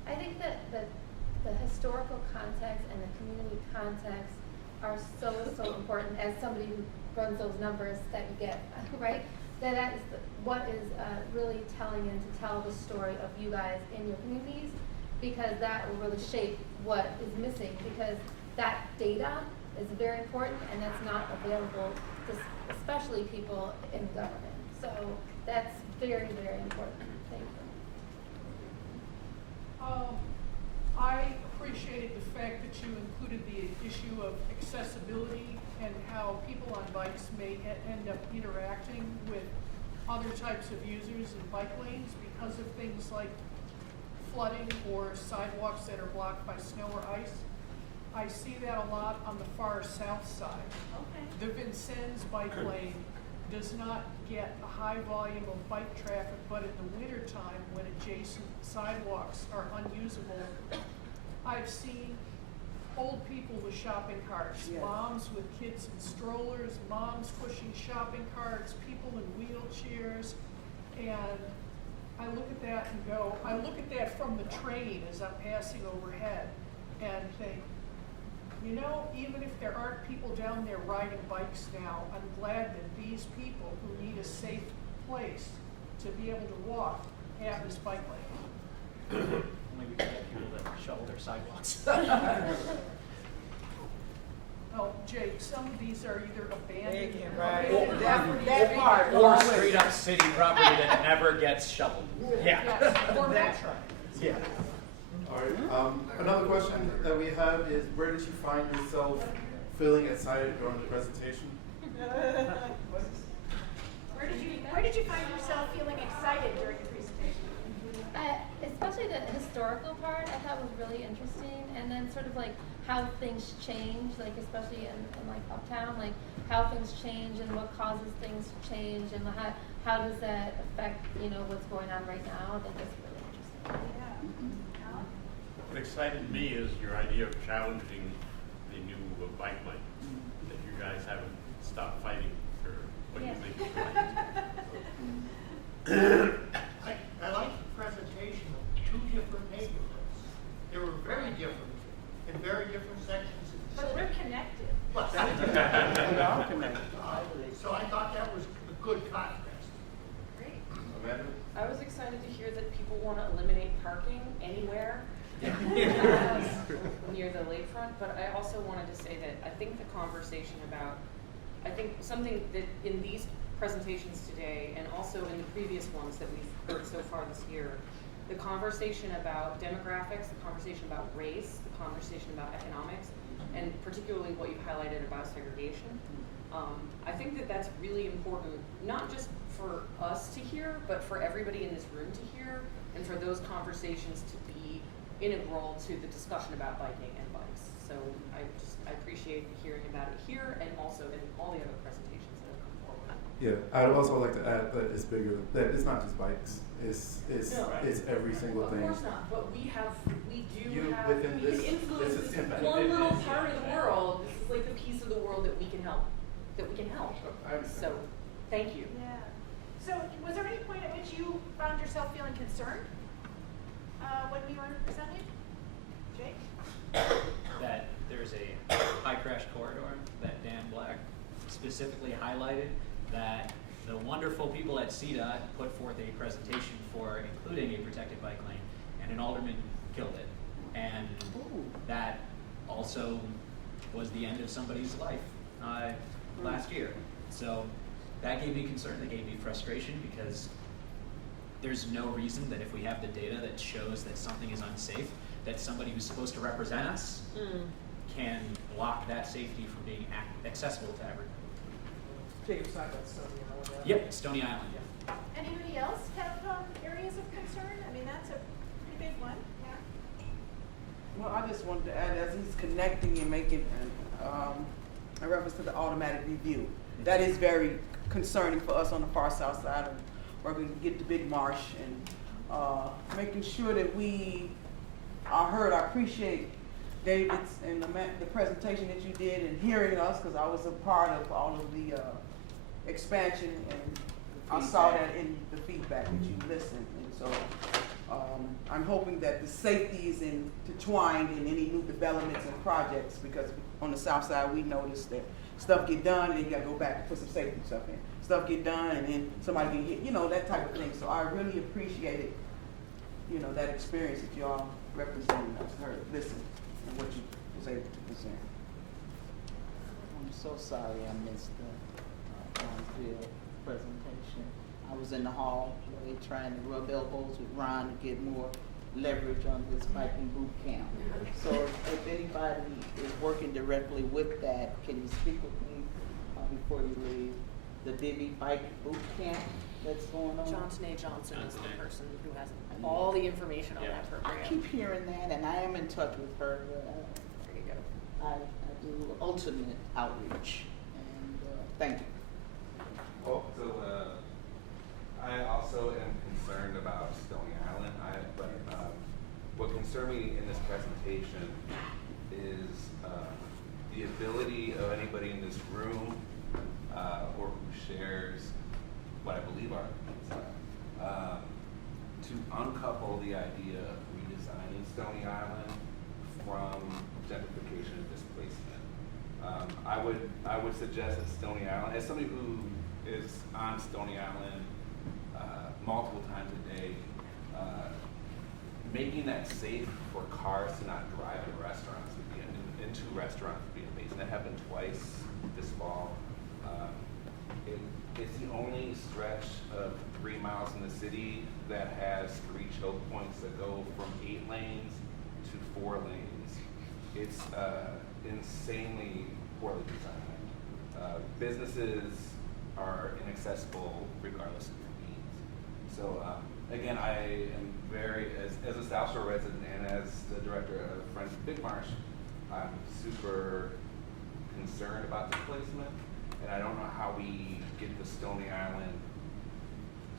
I think that the historical context and the community context are so important. As somebody who runs those numbers that you get, right? That is what is really telling and to tell the story of you guys in your communities, because that will really shape what is missing, because that data is very important and that's not available to especially people in government. So that's very, very important. Thank you. I appreciated the fact that you included the issue of accessibility and how people on bikes may end up interacting with other types of users in bike lanes because of things like flooding or sidewalks that are blocked by snow or ice. I see that a lot on the far south side. Okay. The Vincennes bike lane does not get a high volume of bike traffic, but in the wintertime when adjacent sidewalks are unusable, I've seen old people with shopping carts, Yes. moms with kids in strollers, moms pushing shopping carts, people in wheelchairs, and I look at that and go, I look at that from the train as I'm passing overhead and think, even if there aren't people down there riding bikes now, I'm glad that these people who need a safe place to be able to walk have this bike lane. Only we can get people to shovel their sidewalks. Oh, Jake, some of these are either abandoned. Right. That part. Or straight up city property that never gets shoveled. Yeah. Yes, or That's metro. Yeah. All right. Another question that we have is, where did you find yourself feeling excited during the presentation? Where did you find yourself feeling excited during the presentation? Especially the historical part, I thought was really interesting, and then sort of like how things change, like especially in like uptown, like how things change and what causes things to change, and how does that affect what's going on right now. I think that's really interesting. Yeah. Alan? What excited me is your idea of challenging the new bike lane, that you guys haven't stopped fighting for what you think is right. I like the presentation of two different neighborhoods. They were very different in very different sections of the But city. we're connected. We are connected. So I thought that was a good contrast. Great. Amanda? I was excited to hear that people want to eliminate parking anywhere near the lakefront, but I also wanted to say that I think the conversation about, something that in these presentations today and also in the previous ones that we've heard so far this year, the conversation about demographics, the conversation about race, the conversation about economics, and particularly what you've highlighted about segregation. I think that that's really important, not just for us to hear, but for everybody in this room to hear, and for those conversations to be integral to the discussion about biking and bikes. So I appreciate hearing about it here and also in all the other presentations that have come forward. Yeah, I'd also like to add that it's bigger. That it's not just bikes. It's every single thing. Of course not, but we have can this influence is impact. one little part of the world. This is like the piece of the world that we can help. So, thank you. Yeah. So, was there any point at which you found yourself feeling concerned when we were presenting? Jake? That there's a high crash corridor that Dan Black specifically highlighted, that the wonderful people at CDOT put forth a presentation for including a protected bike lane, and an alderman killed it. And that also was the end of somebody's life last year. So that gave me concern, that gave me frustration, because there's no reason that if we have the data that shows that something is unsafe, that somebody who's supposed to represent us can block that safety from being accessible to everyone. Jacob's talking about Stony Island. Yep, Stony Island. Anybody else have areas of concern? I mean, that's a pretty big one. Yeah. Well, I just wanted to add, as he's connecting and making a reference to the automatic review, that is very concerning for us on the far south side of where we get the big marsh, and making sure that we are heard. I appreciate David's and the presentation that you did, and hearing us, because I was a part of all of the expansion, and I saw that in the feedback that you listened. And so I'm hoping that the safety is intertwined in any new developments and projects, because on the south side we noticed that stuff get done and then you gotta go back and put some safety stuff in. Stuff get done and then somebody get hit, you know, that type of thing. So I really appreciated, you know, that experience that y'all represented us, heard, listened, and what you was able to present. I'm so sorry I missed the Bronzeville presentation. I was in the hall trying to rub elbows with Ron to get more leverage on his biking boot camp. So if anybody is working directly with that, can you speak with me before you leave? The Divvy Bike Boot Camp that's going on? Johnson A. Johnson is the person who has all the information on that program. I keep hearing that, and I am in touch with her. There you go. I do ultimate outreach, and thank you. Well, so I also am concerned about Stony Island. But what concerned me in this presentation is the ability of anybody in this room or who shares what I believe our opinions are, to uncouple the idea of redesigning Stony Island from gentrification and displacement. I would suggest that Stony Island, as somebody who is on Stony Island multiple times a day, making that safe for cars to not drive in restaurants would be into restaurants would be amazing. That happened twice this fall. It's the only stretch of 3 miles in the city that has 3 choke points that go from 8 lanes to 4 lanes. It's insanely poorly designed. Businesses are inaccessible regardless of your means. So again, I am very, as a South Shore resident and as the director of Friends of Big Marsh, I'm super concerned about displacement, and I don't know how we get the Stony Island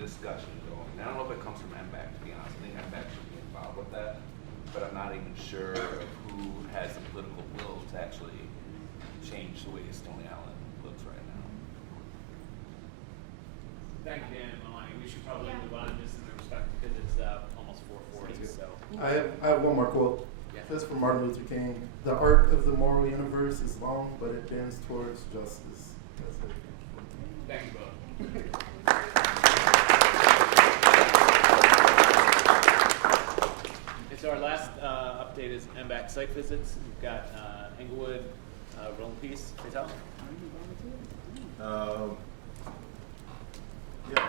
discussion going. And I don't know if it comes from MBAC, to be honest. I think MBAC should be involved with that, but I'm not even sure who has the political will to actually change the way Stony Island looks right now. Thank you, Dan and Melanie. We should probably move on just in respect because it's almost 4:40. So I have one more quote. Yeah. This is from Martin Luther King. The arc of the moral universe is long, but it bends towards justice. That's it. thank you both. So our last update is MBAC site visits. We've got Englewood, Rolling Piece, Hotel. Yeah.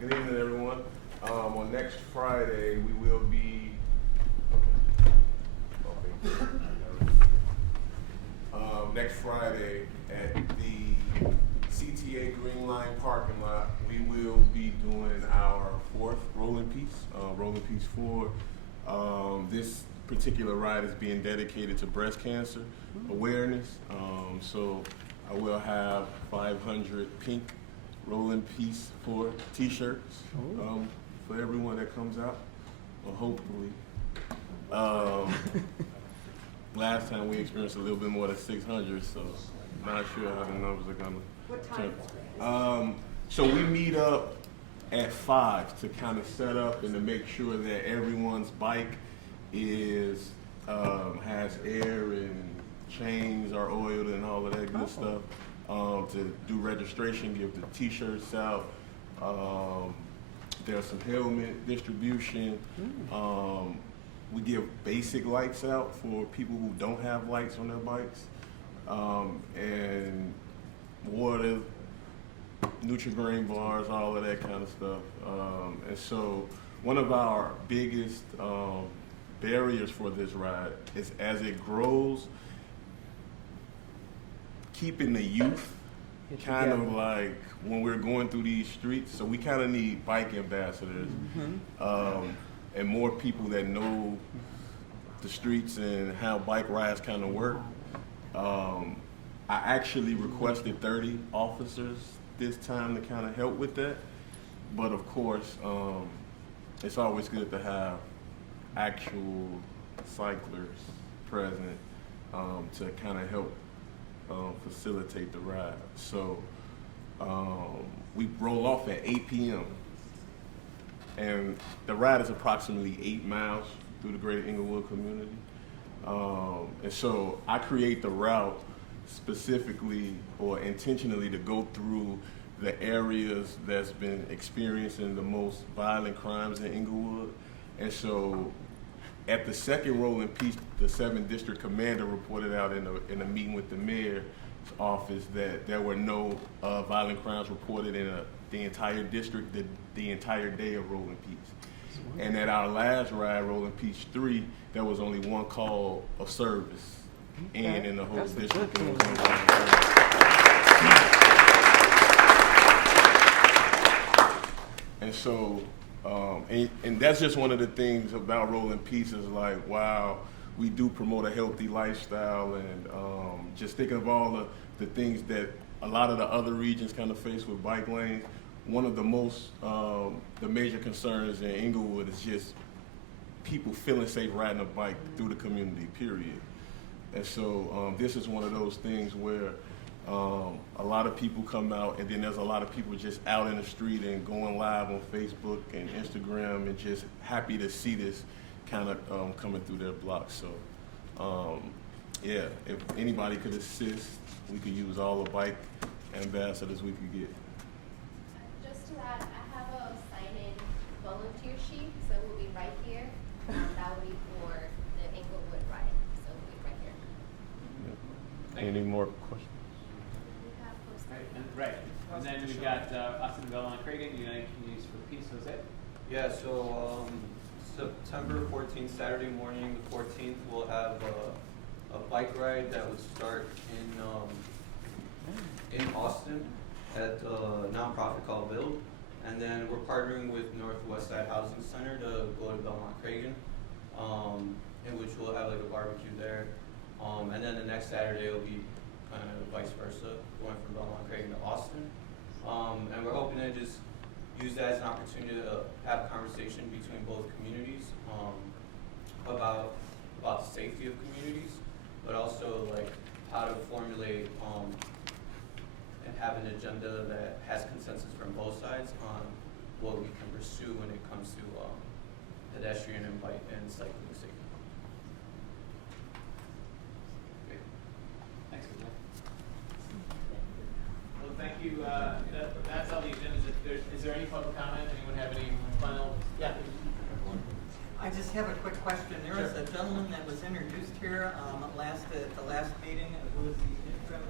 Good evening, everyone. On next Friday, we will be. Next Friday at the CTA Green Line parking lot, we will be doing our 4th Rolling Piece 4. This particular ride is being dedicated to breast cancer awareness. So I will have 500 pink Rolling Piece 4 t-shirts for everyone that comes out, or hopefully. Last time we experienced a little bit more than 600, so not sure how the numbers are gonna turn. So we meet up at 5 to kind of set up and to make sure that everyone's bike is has air and chains are oiled and all of that good stuff. To do registration, give the t-shirts out. There's some helmet distribution. We give basic lights out for people who don't have lights on their bikes. And water, Nutri-Grain bars, all of that kind of stuff. And so one of our biggest barriers for this ride is, as it grows, keeping the youth kind of like when we're going through these streets. So we kind of need bike ambassadors and more people that know the streets and how bike rides kind of work. I actually requested 30 officers this time to kind of help with that. But of course, it's always good to have actual cyclists present to kind of help facilitate the ride. So we roll off at 8 p.m. and the ride is approximately 8 miles through the greater Inglewood community. And so I create the route specifically or intentionally to go through the areas that's been experiencing the most violent crimes in Inglewood. And so at the second rolling piece, the 7th district commander reported out in a meeting with the mayor's office that there were no violent crimes reported in the entire district the entire day of rolling piece. And at our last ride, rolling piece 3, there was only one call of service. And in the whole district, there was no violent crime. And so, and that's just one of the things about rolling pieces, like, wow, we do promote a healthy lifestyle, and just thinking of all the things that a lot of the other regions kind of face with bike lanes. One of the most, the major concerns in Inglewood is just people feeling safe riding a bike through the community, period. And so this is one of those things where a lot of people come out, and then there's a lot of people just out in the street and going live on Facebook and Instagram and just happy to see this kind of coming through their block. So yeah, if anybody could assist, we could use all the bike ambassadors we could get. Just to that, I have a sign-in volunteer sheet, so it will be right here. That will be for the Inglewood ride, so it will be right here. Yeah. Any more questions? Right, and then we've got Austin, Belmont, Cragen, United Communities for Peace. Jose? Yeah, so September 14th, Saturday morning, the 14th, we'll have a bike ride that would start in Austin at a nonprofit called Build. And then we're partnering with Northwest Side Housing Center to go to Belmont Cragen, in which we'll have like a barbecue there. And then the next Saturday will be kind of vice versa, going from Belmont Cragen to Austin. And we're hoping to just use that as an opportunity to have a conversation between both communities about the safety of communities, but also like how to formulate and have an agenda that has consensus from both sides on what we can pursue when it comes to pedestrian and bike and cycling safety. Thanks, Jose. Well, thank you. That's all the agendas. Is there any public comment? Anyone have any final? Yeah. I just have a quick question. There was a gentleman that was introduced here at the last meeting, who was the interim,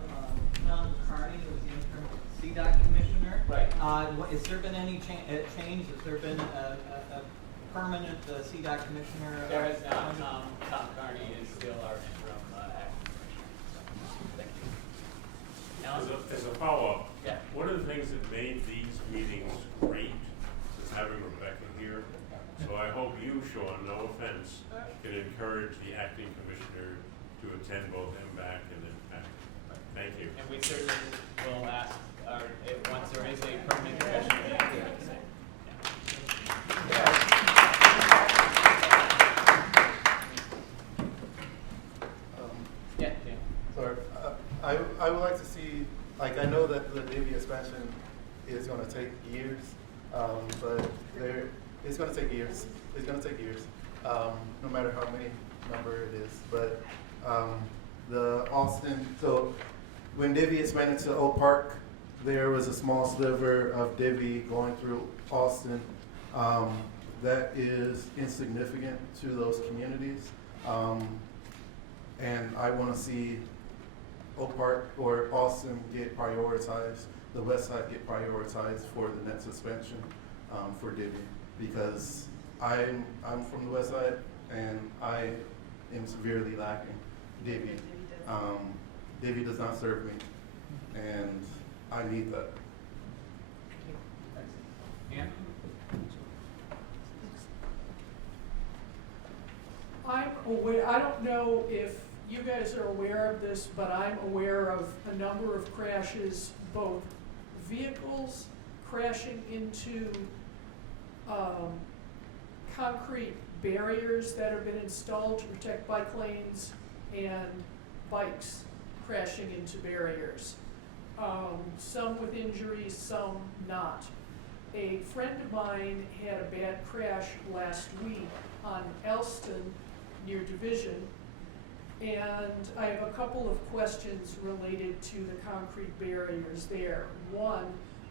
Tom Carney, who was the interim CDOT commissioner. Right. Has there been any change? Has there been a permanent CDOT commissioner? There has not. Tom Carney is still our interim acting commissioner. Thank you. As a follow-up, yeah. One of the things that made these meetings great is having Rebecca here. So I hope you, Sean, no offense, can encourage the acting commissioner to attend both MBAC and IMPACT. Thank you. And we certainly will ask, once there is a permanent commissioner, yeah. Sorry, I would like to see, like, I know that the Davie expansion is going to take years, But it's going to take years. It's going to take years, no matter how many number it is. But the Austin, so when Divvy expanded to Oak Park, there was a small sliver of Divvy going through Austin. That is insignificant to those communities. And I want to see Oak Park or Austin get prioritized, the West Side get prioritized for the next expansion for Divvy, because I'm from the West Side and I am severely lacking Divvy. Divvy does not serve me, and I need that. Ann? I'm aware, I don't know if you guys are aware of this, but I'm aware of a number of crashes, both vehicles crashing into concrete barriers that have been installed to protect bike lanes and bikes crashing into barriers. Some with injuries, some not. A friend of mine had a bad crash last week on Elston near Division, and I have a couple of questions related to the concrete barriers there. One,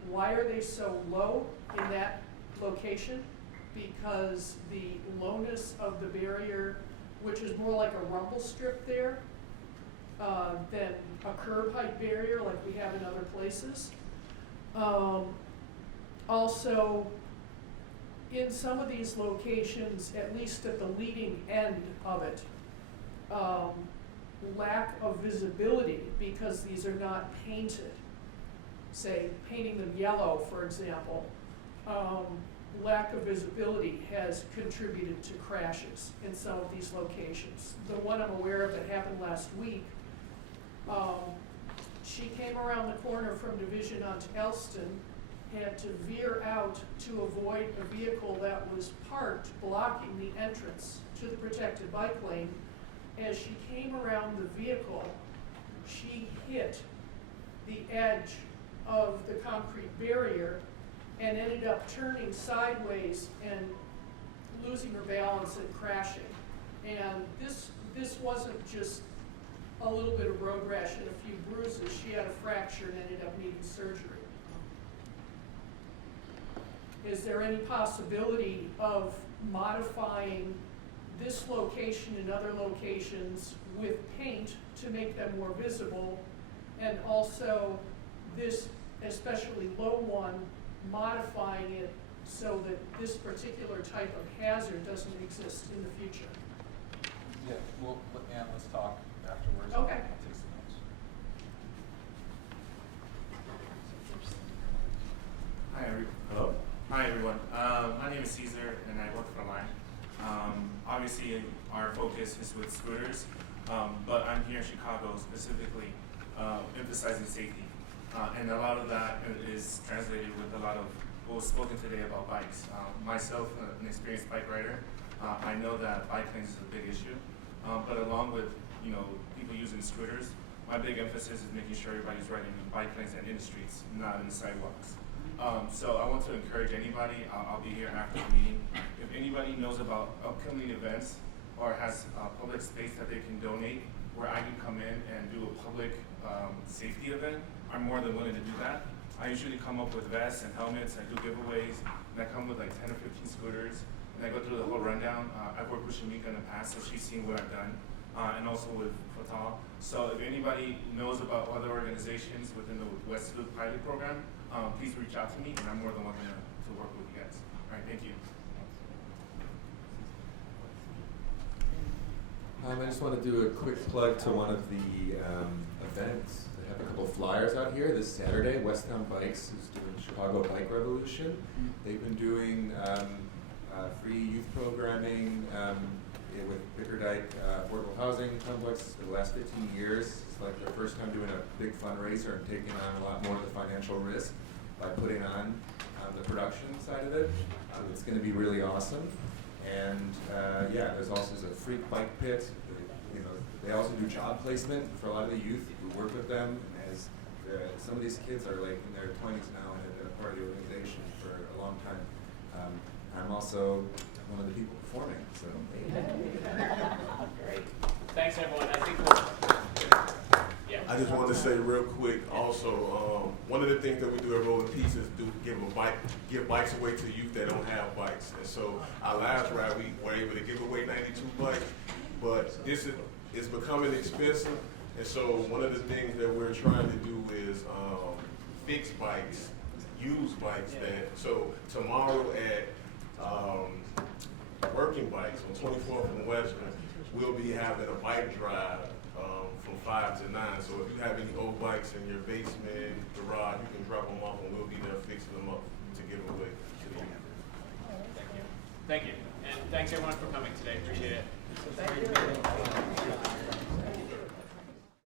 why are they so low in that location? Because the lowness of the barrier, which is more like a rumble strip there than a curb height barrier like we have in other places. Also, in some of these locations, at least at the leading end of it, lack of visibility because these are not painted. Say, painting them yellow, for example, lack of visibility has contributed to crashes in some of these locations. The one I'm aware of that happened last week, she came around the corner from Division onto Elston, had to veer out to avoid a vehicle that was parked blocking the entrance to the protected bike lane. As she came around the vehicle, she hit the edge of the concrete barrier and ended up turning sideways and losing her balance and crashing. And this wasn't just a little bit of road rash and a few bruises. She had a fracture and ended up needing surgery. Is there any possibility of modifying this location and other locations with paint to make them more visible, and also this especially low one, modifying it so that this particular type of hazard doesn't exist in the future? Yeah, well, Ann, let's talk afterwards. Okay. I'll take some notes. Hello. Hi everyone. My name is Caesar and I work for Line. Obviously our focus is with scooters, but I'm here in Chicago specifically emphasizing safety. And a lot of that is translated with a lot of what was spoken today about bikes. Myself, an experienced bike rider, I know that bike lanes is a big issue, but along with people using scooters, my big emphasis is making sure everybody's riding in bike lanes and in the streets, not in the sidewalks. So I want to encourage anybody, I'll be here after the meeting, if anybody knows about upcoming events or has a public space that they can donate where I can come in and do a public safety event, I'm more than willing to do that. I usually come up with vests and helmets, I do giveaways, and I come with like 10 or 15 scooters, and I go through the whole rundown. I've worked with Shamika in the past, so she's seen what I've done, and also with Fatal. So if anybody knows about other organizations within the West Loop pilot program, please reach out to me, and I'm more than welcome to work with you guys. All right, thank you. I just want to do a quick plug to one of the events. They have a couple flyers out here this Saturday. Westtown Bikes is doing Chicago Bike Revolution. They've been doing free youth programming with Bickerdike Affordable Housing Complex for the last 15 years. It's like their first time doing a big fundraiser and taking on a lot more of the financial risk by putting on the production side of it. It's going to be really awesome. And yeah, there's also a free bike pit. They also do job placement for a lot of the youth who work with them. And as some of these kids are like in their 20s now and have been a part of the organization for a long time. I'm also one of the people performing, so. Great. Thanks, everyone. I think we'll. Yeah. I just wanted to say real quick, also, one of the things that we do at Rolling Peace is give bikes away to youth that don't have bikes. And so our last ride, we were able to give away 92 bikes, but this is becoming expensive. And so one of the things that we're trying to do is fix bikes, used bikes. So tomorrow at Working Bikes on 24th and Western, we'll be having a bike drive from 5 to 9. So if you have any old bikes in your basement, garage, you can drop them off and we'll be there fixing them up to give away to the youth. Thank you. Thank you. And thanks everyone for coming today. Appreciate it.